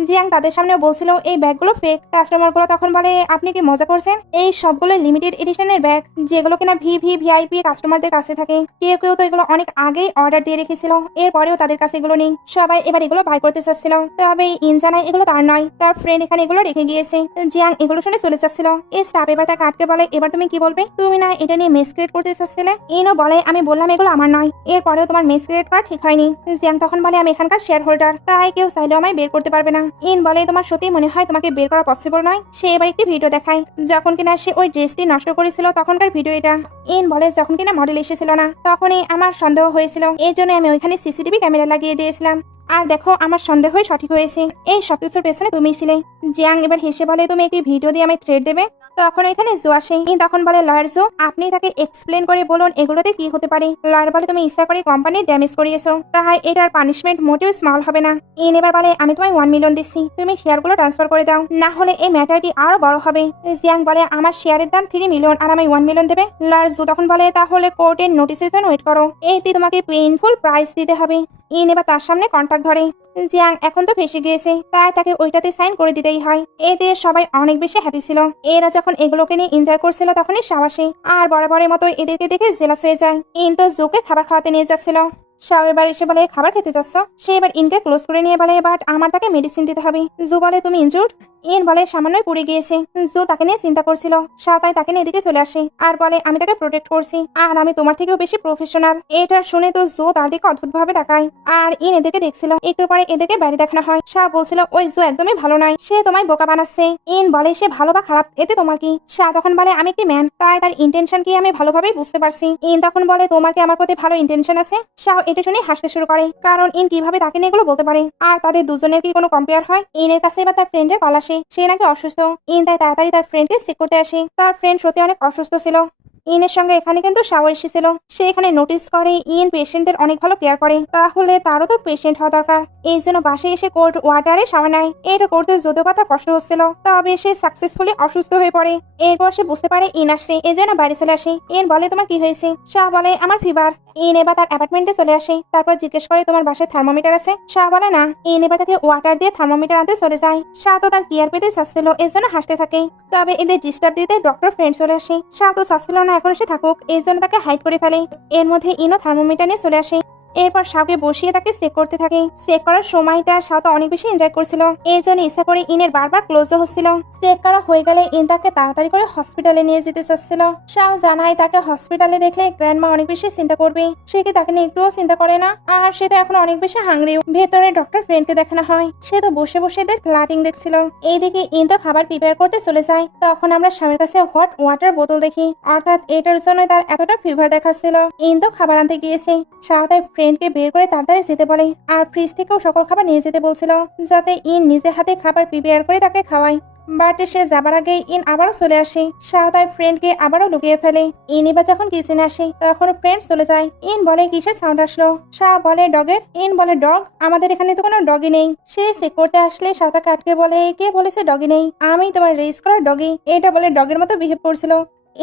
জিয়াং তাদের সামনেও বলছিল এই ব্যাগগুলো ফেক। কাস্টমারগুলো তখন বলে, আপনি কি মজা করছেন? এই সবগুলো লিমিটেড এডিশনের ব্যাগ, যেগুলো কিনা ভিআইপি কাস্টমারদের কাছে থাকে। কেউ কেউ তো এগুলো অনেক আগেই অর্ডার দিয়ে রেখেছিল, এরপরেও তাদের কাছে এগুলো নেই। সবাই এবার এগুলো বাই করতে চাচ্ছিল, তবে ইন জানায় এগুলো তার নয়, তার ফ্রেন্ড এখানে এগুলো রেখে গিয়েছে। জিয়াং এগুলো শুনে চলে যাচ্ছিল। এই স্টাফ এবার তাকে আটকে বলে, এবার তুমি কি বলবে? তুমি না এটা নিয়ে মেস ক্রিয়েট করতে চাচ্ছিলে? ইনও বলে, আমি বললাম এগুলো আমার নয়, এরপরেও তোমার মেস ক্রিয়েট করা ঠিক হয়নি। জিয়াং তখন বলে, আমি এখানকার শেয়ার হোল্ডার, তাই কেউ চাইলেও আমায় বের করতে পারবে না। ইন বলে, তোমার সত্যি মনে হয় তোমাকে বের করা পসিবল নয়? সে এবার একটি ভিডিও দেখায়, যখন কিনা সে ওই ড্রেসটি নষ্ট করেছিল তখনকার ভিডিও এটা। ইন বলে, যখন কিনা মডেল এসেছিল না তখনই আমার সন্দেহ হয়েছিল, এই জন্য আমি ওইখানে সিসিটিভি ক্যামেরা লাগিয়ে দিয়েছিলাম। আর দেখো আমার সন্দেহই সঠিক হয়েছে, এই সবকিছুর পেছনে তুমিই ছিলে। জিয়াং এবার হেসে বলে, তুমি একটি ভিডিও দিয়ে আমায় থ্রেট দেবে? তখন এখানে জো আসে। ইন তখন বলে, লয়ার জো, আপনি তাকে এক্সপ্লেন করে বলুন এগুলোতে কি হতে পারে। লয়ার বলে, তুমি ইচ্ছা করে কোম্পানির ড্যামেজ করিয়েছো, তাই এটার পানিশমেন্ট মোটেও স্মল হবে না। ইন এবার বলে, আমি তোমায় 1 মিলিয়ন দিচ্ছি, তুমি শেয়ারগুলো ট্রান্সফার করে দাও, না হলে এই ম্যাটারটি আরো বড় হবে। জিয়াং বলে, আমার শেয়ারের দাম 3 মিলিয়ন আর আমায় 1 মিলিয়ন দেবে? লয়ার জো তখন বলে, তাহলে কোর্টের নোটিসের জন্য ওয়েট করো, এইতে তোমাকে পেইনফুল প্রাইস দিতে হবে। ইন এবার তার সামনে কন্ট্যাক্ট ধরে। জিয়াং এখন তো ফেসে গিয়েছে, তাই তাকে ওইটাতে সাইন করে দিতেই হয়। এতে সবাই অনেক বেশি হ্যাপি ছিল। এরা যখন এগুলোকে নিয়ে এনজয় করছিল তখনই শাও আসে, আর বরাবরের মতো এদেরকে দেখে জেলাস হয়ে যায়। ইন তো জোকে খাবার খাওয়াতে নিয়ে যাচ্ছিল। শাও এবার এসে বলে, খাবার খেতে যাচ্ছ? সে এবার ইনকে ক্লোজ করে নিয়ে বলে, বাট আমার তাকে মেডিসিন দিতে হবে। জো বলে, তুমি ইনজুর্ড? ইন বলে, সামান্যই পুড়ে গিয়েছে। জো তাকে নিয়ে চিন্তা করছিল। শাও তাই তাকে নিয়ে এদিকে চলে আসে আর বলে, আমি তাকে প্রোটেক্ট করছি, আর আমি তোমার থেকেও বেশি প্রফেশনাল। এটা শুনে তো জো তার দিকে অদ্ভুত ভাবে তাকায়, আর ইন এদেরকে দেখছিল। একটু পরে এদেরকে বাড়ি দেখানো হয়। শাহ বলছিল ওই জু একদমই ভালো নয়, সে তোমায় বোকা বানাচ্ছে। ইন বলে সে ভালো বা খারাপ এতে তোমার কি? শাহ তখন বলে আমি একটি ম্যান, তাই তার ইন্টেনশন কি আমি ভালোভাবেই বুঝতে পারছি। ইন তখন বলে তোমার কি আমার প্রতি ভালো ইন্টেনশন আছে? শাহ এটা শুনে হাসতে শুরু করে, কারণ ইন কিভাবে তাকে নিয়ে এগুলো বলতে পারে। আর তাদের দুজনের কি কোনো কম্পেয়ার হয়? ইনের কাছে এবার তার ফ্রেন্ডের কল আসে, সে নাকি অসুস্থ। ইন তাই তাড়াতাড়ি তার ফ্রেন্ডকে চেক করতে আসে। তার ফ্রেন্ড সত্যি অনেক অসুস্থ ছিল। ইনের সঙ্গে এখানে কিন্তু শাওয়ার এসেছিল। সে এখানে নোটিস করে ইন পেশেন্টদের অনেক ভালো কেয়ার করে, তাহলে তারও তো পেশেন্ট হওয়া দরকার। এই জন্য বাসে এসে কোল্ড ওয়াটারে শাওয়ার নেয়। এটা করতে যদিও কথা কষ্ট হচ্ছিল, তবে সে সাকসেসফুলি অসুস্থ হয়ে পড়ে। এরপর সে বুঝতে পারে ইন আসছে, এই জন্য বাড়ি চলে আসে। ইন বলে তোমার কি হয়েছে? শাহ বলে আমার ফিভার। ইন এবার তার অ্যাপার্টমেন্টে চলে আসে। তারপর জিজ্ঞেস করে তোমার বাসায় থার্মোমিটার আছে? শাহ বলে না। ইন এবার তাকে ওয়াটার দিয়ে থার্মোমিটার আনতে চলে যায়। শাহ তো তার কেয়ার পেতে চাচ্ছিল, এর জন্য হাসতে থাকে। তবে এদের ডিস্টার্ব দিতে ডক্টর ফ্রেন্ড চলে আসে। শাহ তো চাচ্ছিল না এখন সে থাকুক, এই জন্য তাকে হাইড করে ফেলে। এর মধ্যে ইনও থার্মোমিটার নিয়ে চলে আসে। এরপর শাওকে বসিয়ে তাকে চেক করতে থাকে। চেক করার সময়টা শাও তো অনেক বেশি এনজয় করছিল, এই জন্য ইচ্ছা করে ইনের বারবার ক্লোজও হচ্ছিল। চেক করা হয়ে গেলে ইন তাকে তাড়াতাড়ি করে হসপিটালে নিয়ে যেতে চাচ্ছিল। শাও জানায় তাকে হসপিটালে দেখলে গ্র্যান্ডমা অনেক বেশি চিন্তা করবে, সে কি তাকে নিয়ে একটুও চিন্তা করে না। আর সে তো এখন অনেক বেশি হাংরিও। ভেতরে ডক্টর ফ্রেন্ডকে দেখানো হয়, সে তো বসে বসে এদের ফ্লাটিং দেখছিল। এইদিকে ইন তো খাবার প্রিপেয়ার করতে চলে যায়। তখন আমরা স্বামীর কাছে হট ওয়াটার বোতল দেখি, অর্থাৎ এটার জন্য তার এতটা ফিভার দেখাচ্ছিল। ইন তো খাবার আনতে গিয়েছে। শাও তার ফ্রেন্ডকে বের করে তাড়াতাড়ি যেতে বলে, আর ফ্রিজ থেকেও সকল খাবার নিয়ে যেতে বলছিল, যাতে ইন নিজে হাতে খাবার প্রিপেয়ার করে তাকে খাওয়ায়। বাট সে যাবার আগে ইন আবারও চলে আসে। শাহ তার ফ্রেন্ডকে আবারও লুকিয়ে ফেলে। ইন এবার যখন কিচেনে আসে তখন ফ্রেন্ড চলে যায়। ইন বলে কিসের সাউন্ড আসলো? শাহ বলে ডগের। ইন বলে ডগ? আমাদের এখানে তো কোনো ডগি নেই। সে চেক করতে আসলে শাহ তাকে আটকে বলে কে বলেছে ডগি নেই? আমি তোমার রেস করা ডগি। এটা বলে ডগের মতো বিহেভ করছিল।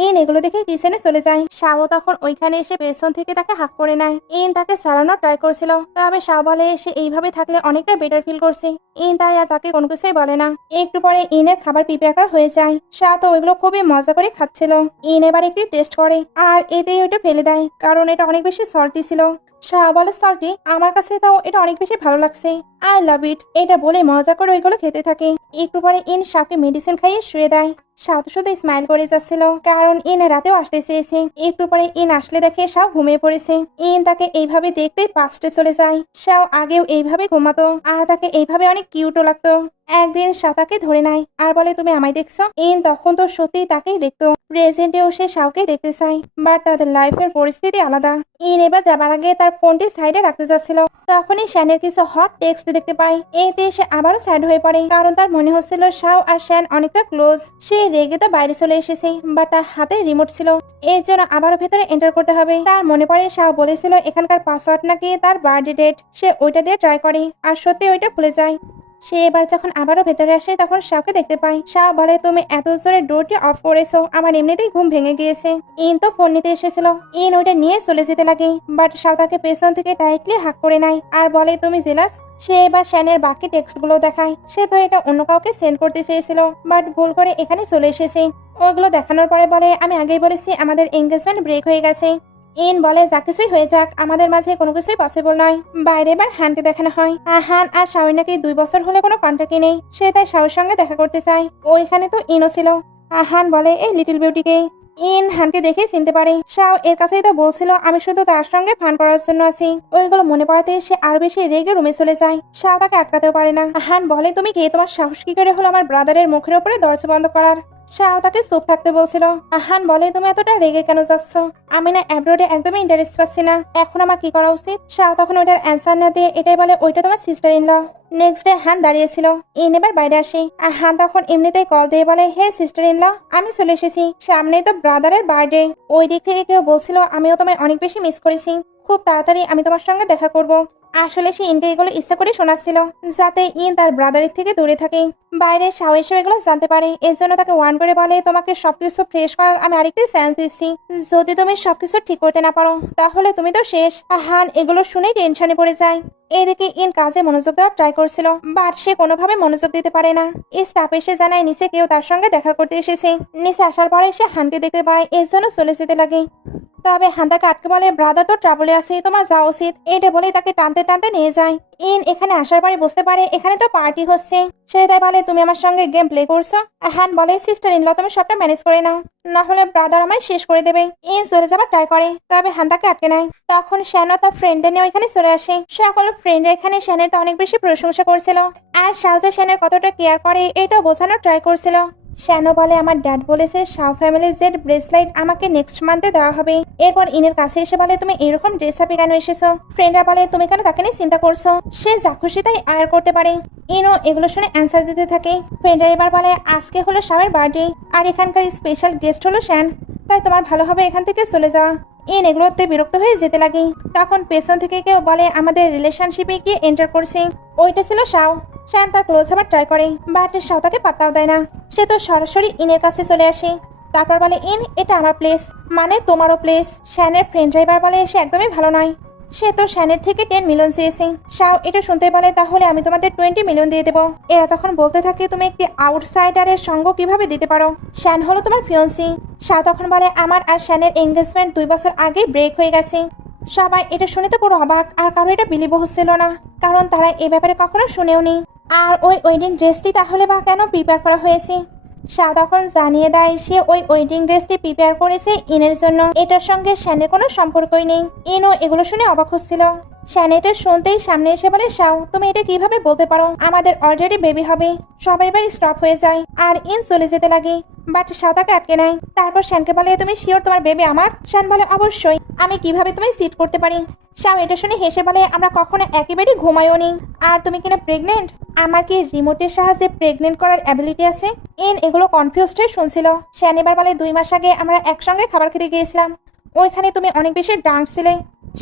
ইন এগুলো দেখে কিচেনে চলে যায়। শাও তখন ওইখানে এসে পেছন থেকে তাকে হাক করে নেয়। ইন তাকে সারানোর ট্রাই করছিল, তবে শাও বলে সে এইভাবে থাকলে অনেকটা বেটার ফিল করছে। ইন তাই আর তাকে কোনো কিছুই বলে না। একটু পরে ইনের খাবার প্রিপেয়ার করা হয়ে যায়। শাও তো ওইগুলো খুবই মজা করে খাচ্ছিল। ইন এবার একটি টেস্ট করে আর এতেই ওইটা ফেলে দেয়, কারণ এটা অনেক বেশি সল্টি ছিল। শাহ বলে সল্টি? আমার কাছে তাও এটা অনেক বেশি ভালো লাগছে, আই লাভ ইট। এটা বলে মজা করে ওইগুলো খেতে থাকে। একটু পরে ইন শাহকে মেডিসিন খাইয়ে শুয়ে দেয়। শাহ তো শুধু স্মাইল করে যাচ্ছিল, কারণ ইন রাতেও আসতে চেয়েছে। একটু পরে ইন আসলে দেখে শাহ ঘুমিয়ে পড়েছে। ইন তাকে এইভাবে দেখতেই পাস্টে চলে যায়। শাহ আগেও এইভাবে ঘুমাতো, আর তাকে এইভাবে অনেক কিউটও লাগতো। একদিন শাহ তাকে ধরে নেয় আর বলে তুমি আমায় দেখছো? ইন তখন তো সত্যি তাকেই দেখতো। প্রেজেন্টেও সে শাহকে দেখতে চায়, বাট তাদের লাইফের পরিস্থিতি আলাদা। ইন এবার যাবার আগে তার ফোনটি সাইডে রাখতে যাচ্ছিল, তখনই শ্যানের কিছু হট টেক্সট দেখতে পায়। এতে সে আবারও স্যাড হয়ে পড়ে, কারণ তার মনে হচ্ছিল শাও আর শ্যান অনেকটা ক্লোজ। সে রেগে তো বাইরে চলে এসেছে, বাট তার হাতে রিমোট ছিল, এর জন্য আবারও ভেতরে এন্টার করতে হবে। তার মনে পড়ে শাও বলেছিল এখানকার পাসওয়ার্ড নাকি তার বার্থডে ডেট। সে ওইটা দিয়ে ট্রাই করে, আর সত্যি ওইটা খুলে যায়। সে এবার যখন আবারও ভেতরে আসে তখন শাওকে দেখতে পায়। শাও বলে তুমি এত জোরে ডোরটি অফ করেছো, আমার এমনিতেই ঘুম ভেঙে গিয়েছে। ইন তো ফোন নিতে এসেছিল। ইন ওইটা নিয়ে চলে যেতে লাগে, বাট শাও তাকে পেছন থেকে টাইটলি হাক করে নেয় আর বলে তুমি জেলাস। সে এবার শ্যানের বাকি টেক্সটগুলো দেখায়। সে তো এটা অন্য কাউকে সেন্ড করতে চেয়েছিল, বাট ভুল করে এখানে চলে এসেছে। ওগুলো দেখানোর পরে বলে আমি আগেই বলেছি আমাদের এঙ্গেজমেন্ট ব্রেক হয়ে গেছে। ইন বলে যা কিছুই হয়ে যাক, আমাদের মাঝে কোনো কিছুই পসিবল নয়। বাইরে এবার হানকে দেখানো হয়। হান আর শাওয়ের নাকি 2 বছর হলে কোনো কন্ট্যাক্টই নেই। সে তাই শাওয়ের সঙ্গে দেখা করতে চায়। ওইখানে তো ইনও ছিল। হান বলে এই লিটল বিউটিকে। ইন হানকে দেখে চিনতে পারে। শাও এর কাছেই তো বলছিল আমি শুধু তার সঙ্গে ফান করার জন্য আছি। ওইগুলো মনে পড়াতে সে আরো বেশি রেগে রুমে চলে যায়। শাও তাকে আটকাতেও পারে না। হান বলে তুমি কে? তোমার সাহস কি করে হলো আমার ব্রাদারের মুখের উপরে দরজা বন্ধ করার? শাও তাকে চুপ থাকতে বলছিল। আহান বলে তুমি এতটা রেগে কেন যাচ্ছ? আমি না অ্যাব্রোডে একদমই ইন্টারেস্ট পাচ্ছি না, এখন আমার কি করা উচিত? শাও তখন ওইটার অ্যান্সার না দিয়ে এটাই বলে ওইটা তোমার sister in law. Next day হান দাঁড়িয়েছিল। ইন এবার বাইরে আসে। আর হান তখন এমনিতেই কল দিয়ে বলে হে সিস্টার ইন ল, আমি চলে এসেছি, সামনেই তো ব্রাদারের বার্থডে। ওই দিক থেকে কেউ বলছিল আমিও তোমায় অনেক বেশি মিস করেছি, খুব তাড়াতাড়ি আমি তোমার সঙ্গে দেখা করব। আসলে সে ইনকে এগুলো ইচ্ছা করে শোনাচ্ছিল, যাতে ইন তার ব্রাদারের থেকে দূরে থাকে। বাইরে শাও এসে এগুলো জানতে পারে, এর জন্য তাকে ওয়ার্ন করে বলে তোমাকে সবকিছু ফ্রেশ করার আমি আরেকটি চান্স দিচ্ছি। যদি তুমি সবকিছু ঠিক করতে না পারো তাহলে তুমি তো শেষ। হান এগুলো শুনেই টেনশনে পড়ে যায়। এদিকে ইন কাজে মনোযোগ দেওয়ার ট্রাই করছিল, বাট সে কোনোভাবে মনোযোগ দিতে পারে না। স্টাফ এসে জানায় নিচে কেউ তার সঙ্গে দেখা করতে এসেছে। নিচে আসার পরে সে হানকে দেখতে পায়, এর জন্য চলে যেতে লাগে। তবে হান্তাকে আটকে বলে ব্রাদার তো ট্রাবলে আছে, তোমার যাওয়া উচিত। এটা বলেই তাকে টানতে টানতে নিয়ে যায়। ইন এখানে আসার পরে বুঝতে পারে এখানে তো পার্টি হচ্ছে। সে তাই বলে তুমি আমার সঙ্গে গেম প্লে করছো। হ্যান বলে সিস্টার ইন ল তুমি সবটা ম্যানেজ করে নাও, না হলে ব্রাদার আমায় শেষ করে দেবে। ইন চলে যাবার ট্রাই করে, তবে হান্তাকে আটকে নেয়। তখন শ্যান ও তার ফ্রেন্ডদের নিয়ে ওইখানে চলে আসে। সকল ফ্রেন্ডরা এখানে শ্যানের তো অনেক বেশি প্রশংসা করছিল, আর সাউজে শ্যানের কতটা কেয়ার করে এটাও বোঝানোর ট্রাই করছিল। শ্যানো বলে আমার ড্যাড বলেছে শাও ফ্যামিলির জেড ব্রেসলাইট আমাকে নেক্সট মান্থে দেওয়া হবে। এরপর ইনের কাছে এসে বলে তুমি এরকম ড্রেস আপে কেন এসেছো। ফ্রেন্ডরা বলে তুমি কেন তাকে নিয়ে চিন্তা করছো, সে যা খুশি তাই আয়ার করতে পারে। ইনো এগুলো শুনে অ্যান্সার দিতে থাকে। ফ্রেন্ডরা এবার বলে আজকে হলো শাওয়ের বার্থডে, আর এখানকার স্পেশাল গেস্ট হলো শ্যান, তাই তোমার ভালো হবে এখান থেকে চলে যাওয়া। ইন এগুলোতে বিরক্ত হয়ে যেতে লাগে। তখন পেছন থেকে কেউ বলে আমাদের রিলেশনশিপে গিয়ে এন্টার করছি। ওইটা ছিল শাও। শ্যান তার ক্লোজ হবার ট্রাই করে, বাট শাও তাকে পাত্তাও দেয় না। সে তো সরাসরি ইনের কাছে চলে আসে। তারপর বলে ইন এটা আমার প্লেস, মানে তোমারও প্লেস। শ্যানের ফ্রেন্ড ড্রাইভার বলে সে একদমই ভালো নয়, সে তো শ্যানের থেকে 10 মিলিয়ন চেয়েছে। শাও এটা শুনতে বলে তাহলে আমি তোমাদের 20 মিলিয়ন দিয়ে দেবো। এরা তখন বলতে থাকে তুমি একটি আউটসাইডারের সঙ্গ কিভাবে দিতে পারো, শ্যান হলো তোমার ফিয়ন্সি। শাও তখন বলে আমার আর শ্যানের এঙ্গেজমেন্ট 2 বছর আগেই ব্রেক হয়ে গেছে। সবাই এটা শুনে তো পুরো অবাক, আর কারো এটা বিলিভ হচ্ছিল না, কারণ তারা এ ব্যাপারে কখনো শুনেওনি। আর ওই ওয়েডিং ড্রেসটি তাহলে বা কেন প্রিপেয়ার করা হয়েছে। শাহ তখন জানিয়ে দেয় সে ওই ওয়েডিং ড্রেসটি প্রিপেয়ার করেছে ইনের জন্য, এটার সঙ্গে শ্যানের কোনো সম্পর্কই নেই। ইনও এগুলো শুনে অবাক হচ্ছিল। শ্যান এটা শুনতেই সামনে এসে বলে শাও তুমি এটা কিভাবে বলতে পারো, আমাদের অলরেডি বেবি হবে। সবাই এবার স্টপ হয়ে যায় আর ইন চলে যেতে লাগে, বাট শাও তাকে আটকে নেয়। তারপর শ্যানকে বলে তুমি শিওর তোমার বেবি আমার। শ্যান বলে অবশ্যই, আমি কিভাবে তোমায় সিট করতে পারি। শাও এটা শুনে হেসে বলে আমরা কখনো একেবারে ঘুমাইও নি। আর তুমি কিনা প্রেগনেন্ট, আমার কি রিমোটের সাহায্যে প্রেগনেন্ট করার অ্যাবিলিটি আছে। ইন এগুলো কনফিউজড হয়ে শুনছিল। শ্যান এবার বলে 2 মাস আগে আমরা একসঙ্গে খাবার খেতে গিয়েছিলাম, ওইখানে তুমি অনেক বেশি ডান্টছিলে।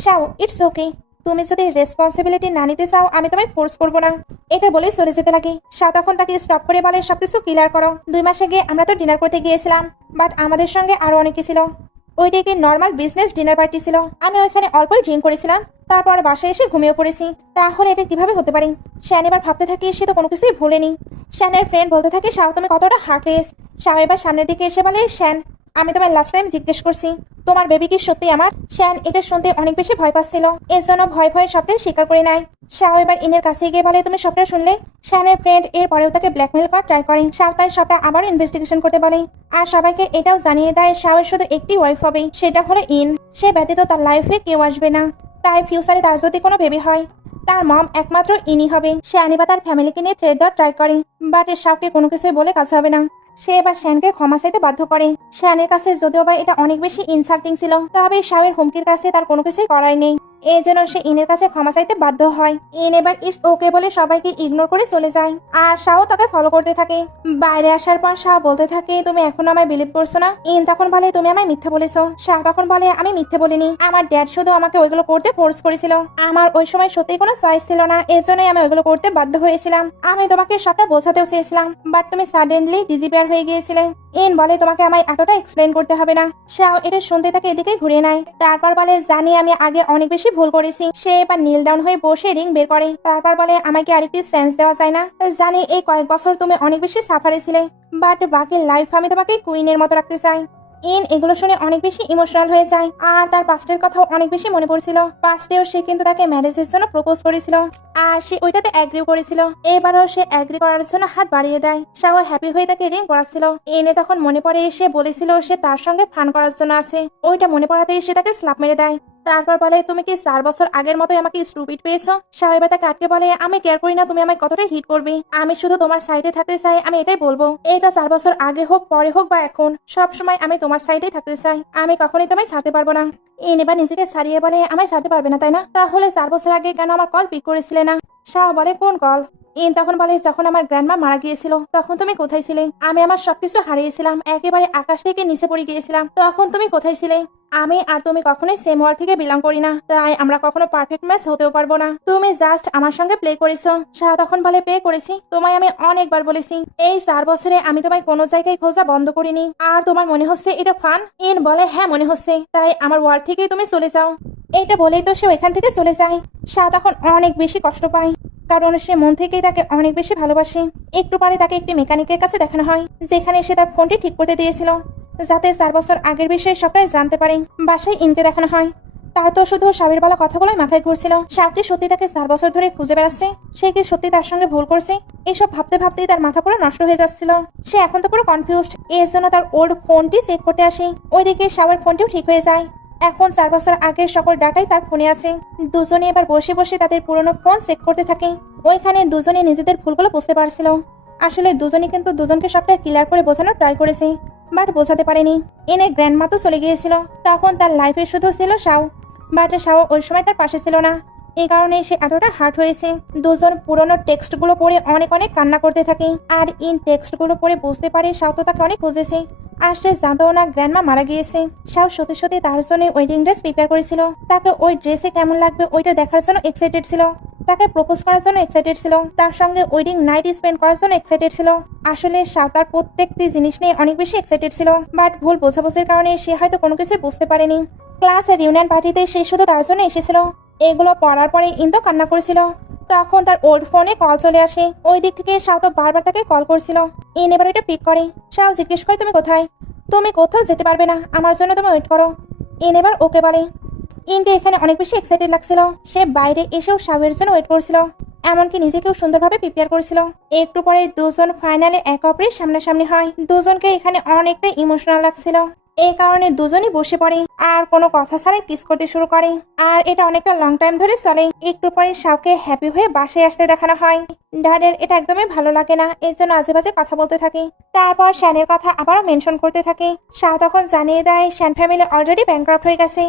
শাও ইটস ওকে, তুমি যদি রেসপন্সিবিলিটি না নিতে চাও আমি তোমায় ফোর্স করবো না। এটা বলেই চলে যেতে লাগে। শাও তখন তাকে স্টপ করে বলে সবকিছু ক্লিয়ার করো। 2 মাস আগে আমরা তো ডিনার করতে গিয়েছিলাম, বাট আমাদের সঙ্গে আরো অনেকে ছিল। ওইটা একটি নর্মাল বিজনেস ডিনার পার্টি ছিল, আমি ওইখানে অল্পই ড্রিঙ্ক করেছিলাম, তারপর বাসায় এসে ঘুমিয়ে পড়েছি। তাহলে এটা কিভাবে হতে পারে। শ্যান এবার ভাবতে থাকে সে তো কোনো কিছুই ভুলেনি। শ্যানের ফ্রেন্ড বলতে থাকে শাও তুমি কতটা হার্টলেস। শাও এবার সামনের দিকে এসে বলে শ্যান আমি তোমায় লাস্ট টাইম জিজ্ঞেস করছি তোমার বেবি কি সত্যি আমার। শ্যান এটা শুনতে অনেক বেশি ভয় পাচ্ছিল, এর জন্য ভয় ভয়ে সবটাই স্বীকার করে নেয়। শাও এবার ইনের কাছে গিয়ে বলে তুমি সবটা শুনলে। শ্যানের ফ্রেন্ড এর পরেও তাকে ব্ল্যাকমেল করার ট্রাই করে। শাও তাই সবটা আবার ইনভেস্টিগেশন করতে বলে, আর সবাইকে এটাও জানিয়ে দেয় শাওয়ের শুধু একটি ওয়াইফ হবে, সেটা হলো ইন। সে ব্যতীত তার লাইফে কেউ আসবে না, তাই ফিউচারে তার যদি কোনো বেবি হয় তার মম একমাত্র ইনি হবে। সে আনিবা তার ফ্যামিলিকে নিয়ে থ্রেট দেওয়ার ট্রাই করে, বাট শাওকে কোনো কিছুই বলে কাজ হবে না। সে এবার শ্যানকে ক্ষমা চাইতে বাধ্য করে। শ্যানের কাছে যদিও বা এটা অনেক বেশি ইনসাল্টিং ছিল, তবে শাওয়ের হুমকির কাছে তার কোনো কিছুই করার নেই, এই জন্য সে ইনের কাছে ক্ষমা চাইতে বাধ্য হয়। ইন এবার ইটস ওকে বলে সবাইকে ইগনোর করে চলে যায়, আর শাও তাকে ফলো করতে থাকে। বাইরে আসার পর শাও বলতে থাকে তুমি এখনো আমায় বিলিভ করছো না। ইন তখন বলে তুমি আমায় মিথ্যা বলেছো। শাও তখন বলে আমি মিথ্যে বলিনি, আমার ড্যাড শুধু আমাকে ওইগুলো করতে ফোর্স করেছিল, আমার ওই সময় সত্যিই কোনো চয়েস ছিল না, এর জন্যই আমি ওইগুলো করতে বাধ্য হয়েছিলাম। আমি তোমাকে সবটা বোঝাতেও চেয়েছিলাম, বাট তুমি সাডেনলি ডিজিপিয়ার হয়ে গিয়েছিলে। ইন বলে তোমাকে আমায় এতটা এক্সপ্লেন করতে হবে না। শাও এটা শুনতে তাকে এদিকে ঘুরিয়ে নেয়, তারপর বলে জানি আমি আগে অনেক বেশি ভুল করেছি। সে এবার নীল ডাউন হয়ে বসে রিং বের করে, তারপর বলে আমাকে আরেকটি সেন্স দেওয়া যায় না। জানি এই কয়েক বছর তুমি অনেক বেশি সাফারে ছিলে, বাট বাকি লাইফ আমি তোমাকে কুইনের মতো রাখতে চাই। ইন এগুলো শুনে অনেক বেশি ইমোশনাল হয়ে যায়, আর তার পাস্টের কথাও অনেক বেশি মনে পড়ছিল। পাস্টেও সে কিন্তু তাকে ম্যারেজের জন্য প্রপোজ করেছিল, আর সে ওইটাতে অ্যাগ্রি করেছিল। এবারও সে অ্যাগ্রি করার জন্য হাত বাড়িয়ে দেয়। শাও হ্যাপি হয়ে তাকে রিং পরাচ্ছিল। এনে তখন মনে পড়ে সে বলেছিল সে তার সঙ্গে ফান করার জন্য আছে, ওইটা মনে পড়াতেই সে তাকে স্ল্যাপ মেরে দেয়। তারপর বলে তুমি কি 4 বছর আগের মতোই আমাকে স্টুপিড পেয়েছো। শাও এবার তাকে আটকে বলে আমি কেয়ার করি না তুমি আমায় কতটা হিট করবে, আমি শুধু তোমার সাইডে থাকতে চাই, আমি এটাই বলবো। এটা 4 বছর আগে হোক পরে হোক বা এখন, সব সময় আমি তোমার সাইডেই থাকতে চাই, আমি কখনোই তোমায় ছাড়তে পারবো না। ইন এবার নিজেকে ছাড়িয়ে বলে আমায় ছাড়তে পারবে না তাই না, তাহলে 4 বছর আগে কেন আমার কল পিক করেছিলে না। শাও বলে কোন কল। ইন তখন বলে যখন আমার গ্র্যান্ডমা মারা গিয়েছিল তখন তুমি কোথায় ছিলে, আমি আমার সবকিছু হারিয়েছিলাম, একেবারে আকাশ থেকে নিচে পড়ে গিয়েছিলাম, তখন তুমি কোথায় ছিলে। আমি আর তুমি কখনোই সেম ওয়ার্ল্ড থেকে বিলং করি না, তাই আমরা কখনো পারফেক্ট ম্যাচ হতেও পারবো না। তুমি জাস্ট আমার সঙ্গে প্লে করেছো। শাহ তখন বলে প্লে করেছি, তোমায় আমি অনেকবার বলেছি এই 4 বছরে আমি তোমায় কোনো জায়গায় খোঁজা বন্ধ করিনি, আর তোমার মনে হচ্ছে এটা ফান। ইন বলে হ্যাঁ মনে হচ্ছে, তাই আমার ওয়ার্ল্ড থেকেই তুমি চলে যাও। এইটা বলেই তো সে ওইখান থেকে চলে যায়। শাহ তখন অনেক বেশি কষ্ট পায়, কারণ সে মন থেকেই তাকে অনেক বেশি ভালোবাসে। একটু পরে তাকে একটি মেকানিকের কাছে দেখানো হয়, যেখানে সে তার ফোনটি ঠিক করতে দিয়েছিল। যাতে 4 বছর আগের বিষয়ে সবটাই জানতে পারে। বাসায় ইনকে দেখানো হয়। তার তো শুধু শাওয়ের বলা কথাগুলোই মাথায় ঘুরছিল। শাও কি সত্যি তাকে 4 বছর ধরে খুঁজে বেড়াচ্ছে? সে কি সত্যি তার সঙ্গে ভুল করছে? এসব ভাবতে ভাবতেই তার মাথা পুরো নষ্ট হয়ে যাচ্ছিল। সে এখন তো পুরো কনফিউজড। এর জন্য তার ওল্ড ফোনটি চেক করতে আসে। ওইদিকে শাওয়ের ফোনটিও ঠিক হয়ে যায়। এখন 4 বছর আগের সকল ডাটাই তার ফোনে আছে। দুজনে এবার বসে বসে তাদের পুরনো ফোন চেক করতে থাকে। ওইখানে দুজনে নিজেদের ভুলগুলো বুঝতে পারছিল। আসলে দুজনে কিন্তু দুজনকে সবটা ক্লিয়ার করে বোঝানোর ট্রাই করেছে, বাট বোঝাতে পারেনি। এনে গ্র্যান্ডমা তো চলে গিয়েছিল। তখন তার লাইফে শুধু ছিল শাও, বাট শাও ওই সময় তার পাশে ছিল না। এই কারণে সে এতটা হার্ট হয়েছে। দুজন পুরনো টেক্সটগুলো পড়ে অনেক অনেক কান্না করতে থাকে। আর ইন টেক্সটগুলো পড়ে বুঝতে পারে শাও তো তাকে অনেক খুঁজেছে। আর সে জানতেও না গ্র্যান্ডমা মারা গিয়েছে। শাও সত্যি সত্যি তার জন্য ওয়েডিং ড্রেস প্রিপেয়ার করেছিল। তাকে ওই ড্রেসে কেমন লাগবে ওইটা দেখার জন্য এক্সাইটেড ছিল। তাকে প্রপোজ করার জন্য এক্সাইটেড ছিল। তার সঙ্গে ওয়েডিং নাইট স্পেন্ড করার জন্য এক্সাইটেড ছিল। আসলে শাও তার প্রত্যেকটি জিনিস নিয়ে অনেক বেশি এক্সাইটেড ছিল, বাট ভুল বোঝাবুঝির কারণে সে হয়তো কোনো কিছু বুঝতে পারেনি। ক্লাসের ইউনিয়ন পার্টিতে সে শুধু তার জন্য এসেছিল। এগুলো পড়ার পরে ইন্দো কান্না করেছিল। তখন তার ওল্ড ফোনে কল চলে আসে। ওই দিক থেকে শাও তো বারবার তাকে কল করছিল। ইন এবার এটা পিক করে। শাও জিজ্ঞেস করে, তুমি কোথায়? তুমি কোথাও যেতে পারবে না, আমার জন্য তুমি ওয়েট করো। ইন এবার ওকে বলে। ইনকে এখানে অনেক বেশি এক্সাইটেড লাগছিল। সে বাইরে এসেও শাওয়ের জন্য ওয়েট করছিল, এমনকি নিজেকেও সুন্দরভাবে প্রিপেয়ার করছিল। একটু পরে দুজন ফাইনালে এক অপরের সামনাসামনি হয়। দুজনকে এখানে অনেকটা ইমোশনাল লাগছিল। এই কারণে দুজনই বসে পড়ে আর কোনো কথা ছাড়াই কিস করতে শুরু করে। আর এটা অনেকটা লং টাইম ধরে চলে। একটু পরে শাওকে হ্যাপি হয়ে বাসায় আসতে দেখানো হয়। ড্যাডের এটা একদমই ভালো লাগে না, এর জন্য আজে বাজে কথা বলতে থাকে। তারপর শ্যানের কথা আবারও মেনশন করতে থাকে। শাও তখন জানিয়ে দেয় শ্যান ফ্যামিলি অলরেডি ব্যাংক্রাফট হয়ে গেছে।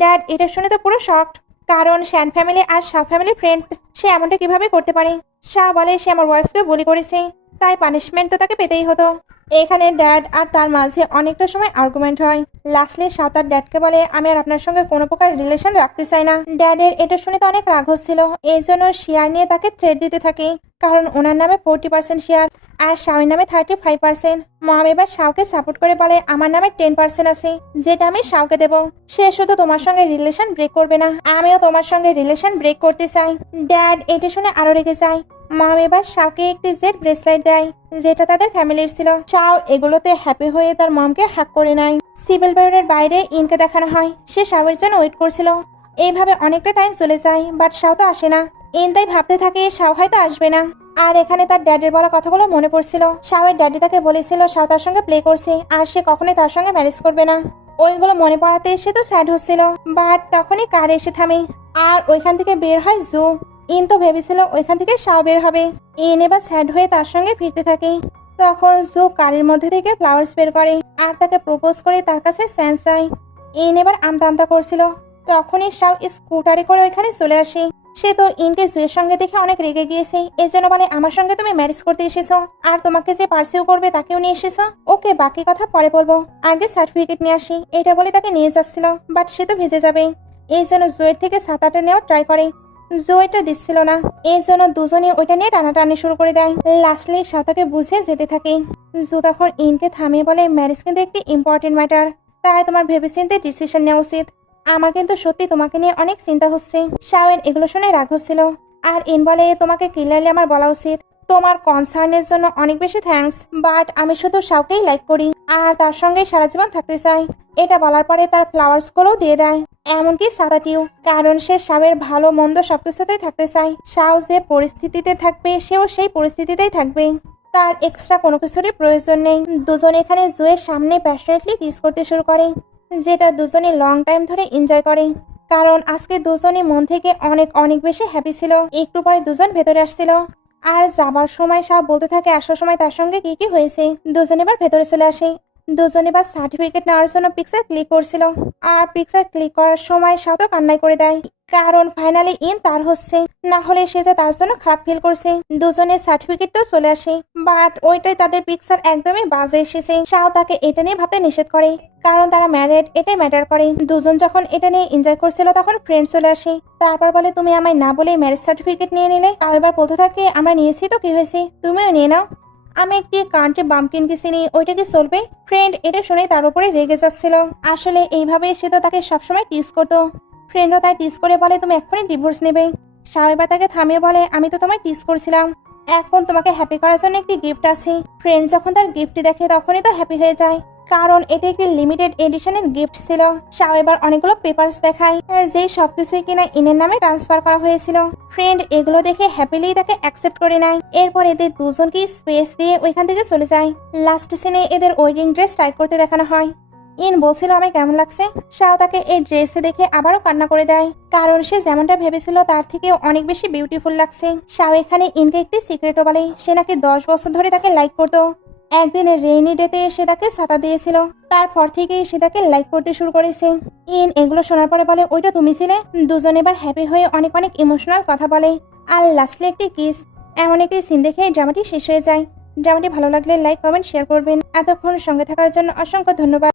ড্যাড এটা শুনে তো পুরো শকড, কারণ শ্যান ফ্যামিলি আর শাও ফ্যামিলির ফ্রেন্ড। সে এমনটা কিভাবে করতে পারে? শাও বলে সে আমার ওয়াইফকে বলি করেছে, তাই পানিশমেন্ট তো তাকে পেতেই হতো। এখানে ড্যাড আর তার মাঝে অনেকটা সময় আর্গুমেন্ট হয়। লাস্টলি শাও তার ড্যাডকে বলে, আমি আর আপনার সঙ্গে কোনো প্রকার রিলেশন রাখতে চাই না। ড্যাডের এটা শুনে তো অনেক রাগ হচ্ছিল। এই জন্য শেয়ার নিয়ে তাকে থ্রেট দিতে থাকে, কারণ ওনার নামে 40% শেয়ার আর শাওয়ের নামে 35%। মম এবার শাওকে সাপোর্ট করে বলে, আমার নামে 10% আছে, যেটা আমি শাওকে দেবো। সে শুধু তোমার সঙ্গে রিলেশন ব্রেক করবে না, আমিও তোমার সঙ্গে রিলেশন ব্রেক করতে চাই। ড্যাড এটা শুনে আরো রেগে যায়। মম এবার শাওকে একটি জেড ব্রেসলেট দেয়, যেটা তাদের ফ্যামিলির ছিল। শাও এগুলোতে হ্যাপি হয়ে তার মমকে হাক করে নেয়। সিভিল ব্যারের বাইরে ইনকে দেখানো হয়। সে শাওয়ের জন্য ওয়েট করছিল। এইভাবে অনেকটা টাইম চলে যায়, বাট শাও তো আসে না। ইন তাই ভাবতে থাকে শাও হয়তো আসবে না। আর এখানে তার ড্যাডের বলা কথাগুলো মনে পড়ছিল। শাওয়ের ড্যাডি তাকে বলেছিল শাও তার সঙ্গে প্লে করছে আর সে কখনোই তার সঙ্গে ম্যারেজ করবে না। ওইগুলো মনে পড়াতে সে তো স্যাড হচ্ছিল, বাট তখনই কার এসে থামে আর ওইখান থেকে বের হয় জু। ইন তো ভেবেছিল ওইখান থেকে শাও বের হবে। ইন এবার স্যাড হয়ে তার সঙ্গে ফিরতে থাকে। তখন জু কারের মধ্যে থেকে ফ্লাওয়ার্স বের করে আর তাকে প্রপোজ করে তার কাছে সেন্স চায়। ইন এবার আমতা আমতা করছিল। তখনই শাও স্কুটারে করে ওইখানে চলে আসে। সে তো ইনকে জুয়ের সঙ্গে দেখে অনেক রেগে গিয়েছে। এর জন্য বলে, আমার সঙ্গে তুমি ম্যারেজ করতে এসেছো আর তোমাকে যে পার্সিউ করবে তাকেও নিয়ে এসেছো। ওকে বাকি কথা পরে বলবো, আগে সার্টিফিকেট নিয়ে আসি। এটা বলে তাকে নিয়ে যাচ্ছিল, বাট সে তো ভিজে যাবে। এই জন্য জুয়ের থেকে ছাতাটা নেওয়ার ট্রাই করে। জো এটা দিচ্ছিল না, এর জন্য দুজনে ওইটা নিয়ে টানাটানি শুরু করে দেয়। লাস্টলি সাতাকে বুঝে যেতে থাকে। জো তখন ইনকে থামিয়ে বলে, ম্যারেজ কিন্তু একটি ইম্পর্টেন্ট ম্যাটার, তাই তোমার ভেবেচিন্তে ডিসিশন নেওয়া উচিত। আমার কিন্তু সত্যি তোমাকে নিয়ে অনেক চিন্তা হচ্ছে। শাওয়ের এগুলো শুনে রাগ হচ্ছিল। আর ইন বলে, তোমাকে ক্লিয়ারলি আমার বলা উচিত। তোমার কনসার্নের জন্য অনেক বেশি থ্যাঙ্কস, বাট আমি শুধু শাওকেই লাইক করি আর তার সঙ্গে সারা জীবন থাকতে চাই। এটা বলার পরে তার ফ্লাওয়ার্স গুলোও দিয়ে দেয়, এমনকি সাদাটিও, কারণ সে শাওয়ের ভালো মন্দ সবকিছুতেই থাকতে চায়। শাও যে পরিস্থিতিতে থাকবে সেও সেই পরিস্থিতিতেই থাকবে, তার এক্সট্রা কোনো কিছুরই প্রয়োজন নেই। দুজন এখানে জুয়ের সামনে প্যাশনেটলি কিস করতে শুরু করে, যেটা দুজনে লং টাইম ধরে এনজয় করে, কারণ আজকে দুজনে মন থেকে অনেক অনেক বেশি হ্যাপি ছিল। একটু পরে দুজন ভেতরে আসছিল আর যাবার সময় শাও বলতে থাকে আসার সময় তার সঙ্গে কি কি হয়েছে। দুজন এবার ভেতরে চলে আসে। দুজনে এবার সার্টিফিকেট নেওয়ার জন্য পিকচার ক্লিক করছিল আর পিকচার ক্লিক করার সময় শাও তো কান্নাই করে দেয়, কারণ ফাইনালি ইন তার হচ্ছে, না হলে সে যে তার জন্য খারাপ ফিল করছে। দুজনের সার্টিফিকেট তো চলে আসে, বাট ওইটাই তাদের পিকচার একদমই বাজে এসেছে। শাও তাকে এটা নিয়ে ভাবতে নিষেধ করে, কারণ তারা ম্যারিড, এটাই ম্যাটার করে। দুজন যখন এটা নিয়ে এনজয় করছিল তখন ফ্রেন্ড চলে আসে। তারপর বলে, তুমি আমায় না বলে ম্যারেজ সার্টিফিকেট নিয়ে নিলে। তাও এবার বলতে থাকে, আমরা নিয়েছি তো কি হয়েছে, তুমিও নিয়ে নাও। আমি একটি কান্ট্রি বাম্পকিন কিসিনি, ওইটা কি চলবে? ফ্রেন্ড এটা শুনে তার উপরে রেগে যাচ্ছিল। আসলে এইভাবে সে তো তাকে সবসময় টিস করতো। ফ্রেন্ডও তাই টিস করে বলে, তুমি এক্ষুনি ডিভোর্স নেবে। শাও এবার তাকে থামিয়ে বলে, আমি তো তোমায় টিস করছিলাম, এখন তোমাকে হ্যাপি করার জন্য একটি গিফট আছে। ফ্রেন্ড যখন তার গিফট দেখে তখনই তো হ্যাপি হয়ে যায়। কারণ এটা একটি লিমিটেড এডিশনের গিফট ছিল। শাও এবার অনেকগুলো পেপারস দেখায়, যে সবকিছুই কিনা ইনের নামে ট্রান্সফার করা হয়েছিল। ফ্রেন্ড এগুলো দেখে হ্যাপিলি তাকে অ্যাকসেপ্ট করে নেয়। এরপর এদের দুজনকে স্পেস দিয়ে ওইখান থেকে চলে যায়। লাস্ট সিনে এদের ওয়েডিং ড্রেস ট্রাই করতে দেখানো হয়। ইন বলছিল আমায় কেমন লাগছে। শাও তাকে এই ড্রেসে দেখে আবারও কান্না করে দেয়, কারণ সে যেমনটা ভেবেছিল তার থেকে অনেক বেশি বিউটিফুল লাগছে। শাও এখানে ইনকে একটি সিক্রেটও বলে, সে নাকি 10 বছর ধরে তাকে লাইক করতো। একদিন রেইনি ডেতে সে তাকে ছাতা দিয়েছিল, তারপর থেকেই সে তাকে লাইক করতে শুরু করেছে। ইন এগুলো শোনার পরে বলে, ওইটা তুমি ছিলে। দুজন এবার হ্যাপি হয়ে অনেক অনেক ইমোশনাল কথা বলে, আর লাস্টলি একটি কিস। এমন একটি সিন দেখে ড্রামাটি শেষ হয়ে যায়। ড্রামাটি ভালো লাগলে লাইক কমেন্ট শেয়ার করবেন। এতক্ষণ সঙ্গে থাকার জন্য অসংখ্য ধন্যবাদ।